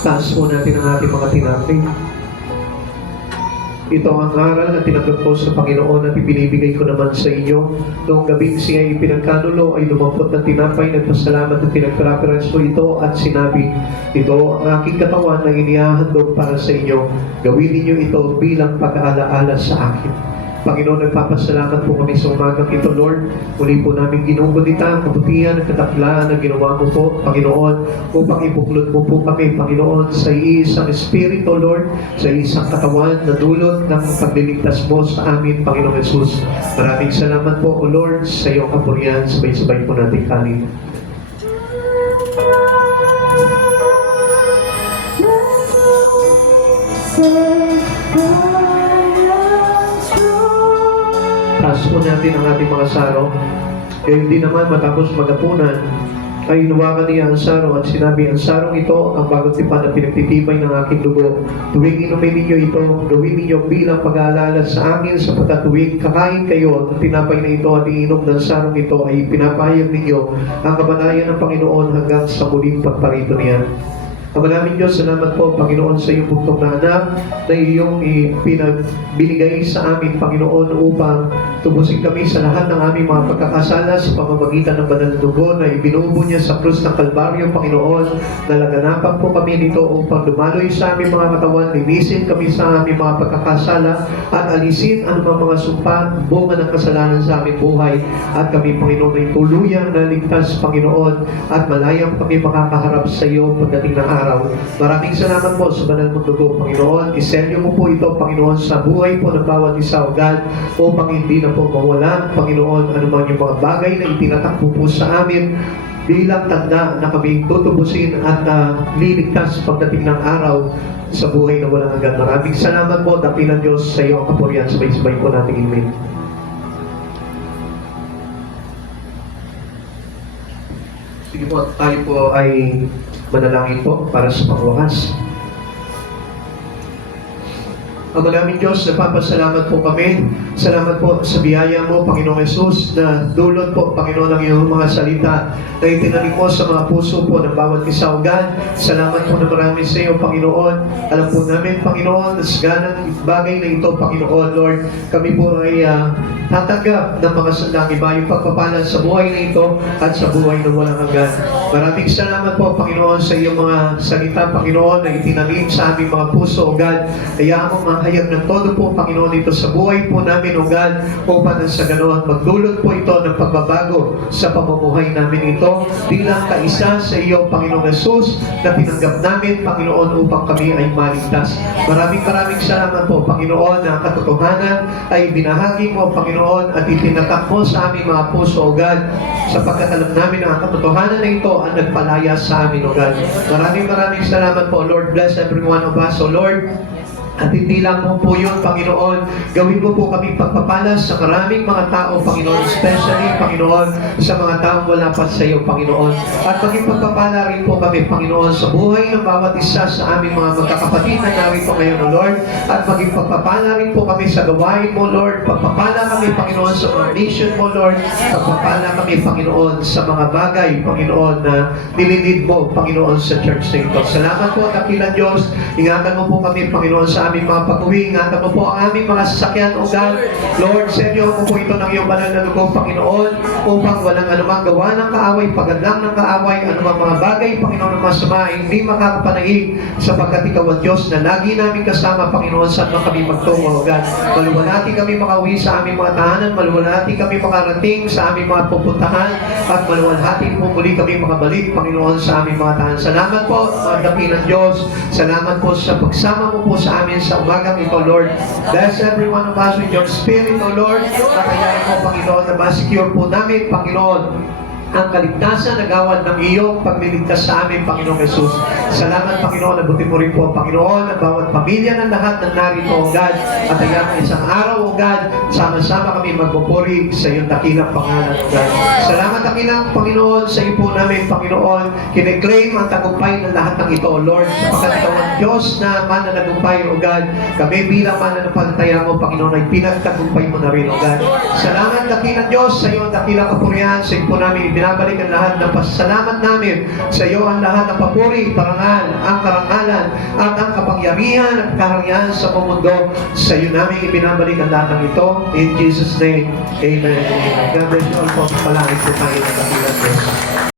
Taas po natin ang ating mga tinapay. Ito ang aral na tinanggap ko sa Panginoon at ibinibigay ko naman sa inyo. Noong gabing siya ay pinagkanulo ay lumampot ng tinapay, nagpasalamat at pinagpreference ko ito at sinabi, ito ang aking katawan na inihahandog para sa inyo. Gawin ninyo ito bilang pag-aalaala sa akin. Panginoon, nagpapasalamat po kami sa umagang ito, Lord. Muli po namin ginugunita ang kabutihan at kataklaan na ginawa mo po, Panginoon, upang ibuklod mo po kami, Panginoon, sa isang Espiritu, Lord, sa isang katawan na dulot ng pagliligtas mo sa amin, Panginoon Jesus. Maraming salamat po, O Lord, sa iyong kapurihan. Sabay-sabay po natin kanin. Taas po natin ang ating mga saro. Kaya hindi naman matapos magapunan, ay hinuwakan niya ang saro at sinabi, ang sarong ito ang bagong tipan na pinagtitibay ng aking dugo. Tuwing inumin ninyo ito, gawin ninyo bilang pag-aalala sa akin, sapagkat tuwing kakain kayo ng tinapay na ito at iinom ng sarong ito, ay pinapahayag ninyo ang kamatayan ng Panginoon hanggang sa muling pagparito niya. Ama namin Diyos, salamat po, Panginoon, sa iyong bugtong na anak na iyong binigay sa amin, Panginoon, upang tubusin kami sa lahat ng aming mga pagkakasala sa pamamagitan ng banal na dugo na ibinubo niya sa krus ng Kalbaryo, Panginoon. Nalaganapan po kami dito upang dumaloy sa aming mga katawan, linisin kami sa aming mga pagkakasala at alisin ang mga sumpa, bunga ng kasalanan sa aming buhay. At kami, Panginoon, ay tuluyang naligtas, Panginoon, at malayang kami makakaharap sa iyo pagdating ng araw. Maraming salamat po sa banal mong dugo, Panginoon. Iselyo mo po ito, Panginoon, sa buhay po ng bawat isa o God, upang hindi na po mawala, Panginoon, anuman yung mga bagay na itinatakbo po sa amin bilang tanda na kami tutubusin at liligtas pagdating ng araw sa buhay na walang hanggan. Maraming salamat po, dakilang Diyos, sa iyo ang kapurihan. Sabay-sabay po natin inumin. Sige po, tayo po ay manalangin po para sa pangwakas. Ama namin Diyos, nagpapasalamat po kami. Salamat po sa biyaya mo, Panginoong Jesus, na dulot po, Panginoon, ng iyong mga salita na itinanim mo sa mga puso po ng bawat isa o God. Salamat po na marami sa iyo, Panginoon. Alam po namin, Panginoon, sa ganang bagay na ito, Panginoon, Lord, kami po ay tatanggap ng mga sandang iba, yung pagpapala sa buhay na ito at sa buhay na walang hanggan. Maraming salamat po, Panginoon, sa iyong mga salita, Panginoon, na itinanim sa aming mga puso, O God. Kaya mo mahayag ng todo po, Panginoon, ito sa buhay po namin, O God, upang sa ganoon magdulot po ito ng pagbabago sa pamumuhay namin ito bilang kaisa sa iyo, Panginoong Jesus, na tinanggap namin, Panginoon, upang kami ay maligtas. Maraming salamat po, Panginoon, na katotohanan ay binahagi mo, Panginoon, at itinatak mo sa aming mga puso, O God, sapagkat alam namin na ang katotohanan na ito ang nagpalaya sa amin, O God. Maraming salamat po, Lord. Bless every one of us, O Lord. At hindi lang po yun, Panginoon, gawin mo po kami pagpapala sa maraming mga tao, Panginoon, especially, Panginoon, sa mga taong wala pa sa iyo, Panginoon. At maging pagpapala rin po kami, Panginoon, sa buhay ng bawat isa sa aming mga magkakapatid na narito ngayon, O Lord. At maging pagpapala rin po kami sa gawain mo, Lord. Pagpapala kami, Panginoon, sa mga mission mo, Lord. Pagpapala kami, Panginoon, sa mga bagay, Panginoon, na nililid mo, Panginoon, sa church na ito. Salamat po, dakilang Diyos. Ingatan mo po kami, Panginoon, sa aming mga pag-uwi. Ingatan mo po ang aming mga sasakyan, O God. Lord, senyo mo po ito ng iyong banal na dugo, Panginoon, upang walang anumang gawa ng kaaway, pagandang ng kaaway, anumang mga bagay, Panginoon, ng masama, hindi makakapanahig, sapagkat ikaw ang Diyos na lagi namin kasama, Panginoon, saan man kami magtungo, O God. Maluwalhati kami makauwi sa aming mga tahanan, maluwalhati kami makarating sa aming mga pupuntahan, at maluwalhati po muli kami makabalik, Panginoon, sa aming mga tahanan. Salamat po, mga dakilang Diyos. Salamat po sa pagsama mo po sa amin sa umagang ito, Lord. Bless every one of us with your Spirit, O Lord. Nakayain mo, Panginoon, na ma-secure po namin, Panginoon, ang kaligtasan na gawad ng iyong pagliligtas sa amin, Panginoong Jesus. Salamat, Panginoon, nabutin mo rin po, Panginoon, ang bawat pamilya ng lahat ng narito, O God. At ayan, isang araw, O God, sama-sama kami magpupuri sa iyong dakilang pangalan, O God. Salamat, dakilang Panginoon, sa iyo po namin, Panginoon. Kine-claim ang tagumpay ng lahat ng ito, O Lord. Sapagkat ikaw ang Diyos na mananagumpay, O God. Kami bilang mananampalataya mo, Panginoon, ay pinagtagumpay mo na rin, O God. Salamat, dakilang Diyos, sa iyong dakilang kapurihan. Sa iyo po namin Ibinabalik ang lahat ng pasasalamat namin. Sa iyo ang lahat ng papuri, parangal, ang karangalan, at ang kapangyarihan at karangyaan sa buong mundo. Sa iyo namin ibinabalik ang lahat ng ito. In Jesus' name, Amen. God bless you all po. Palangit po tayo ng kapilan Diyos.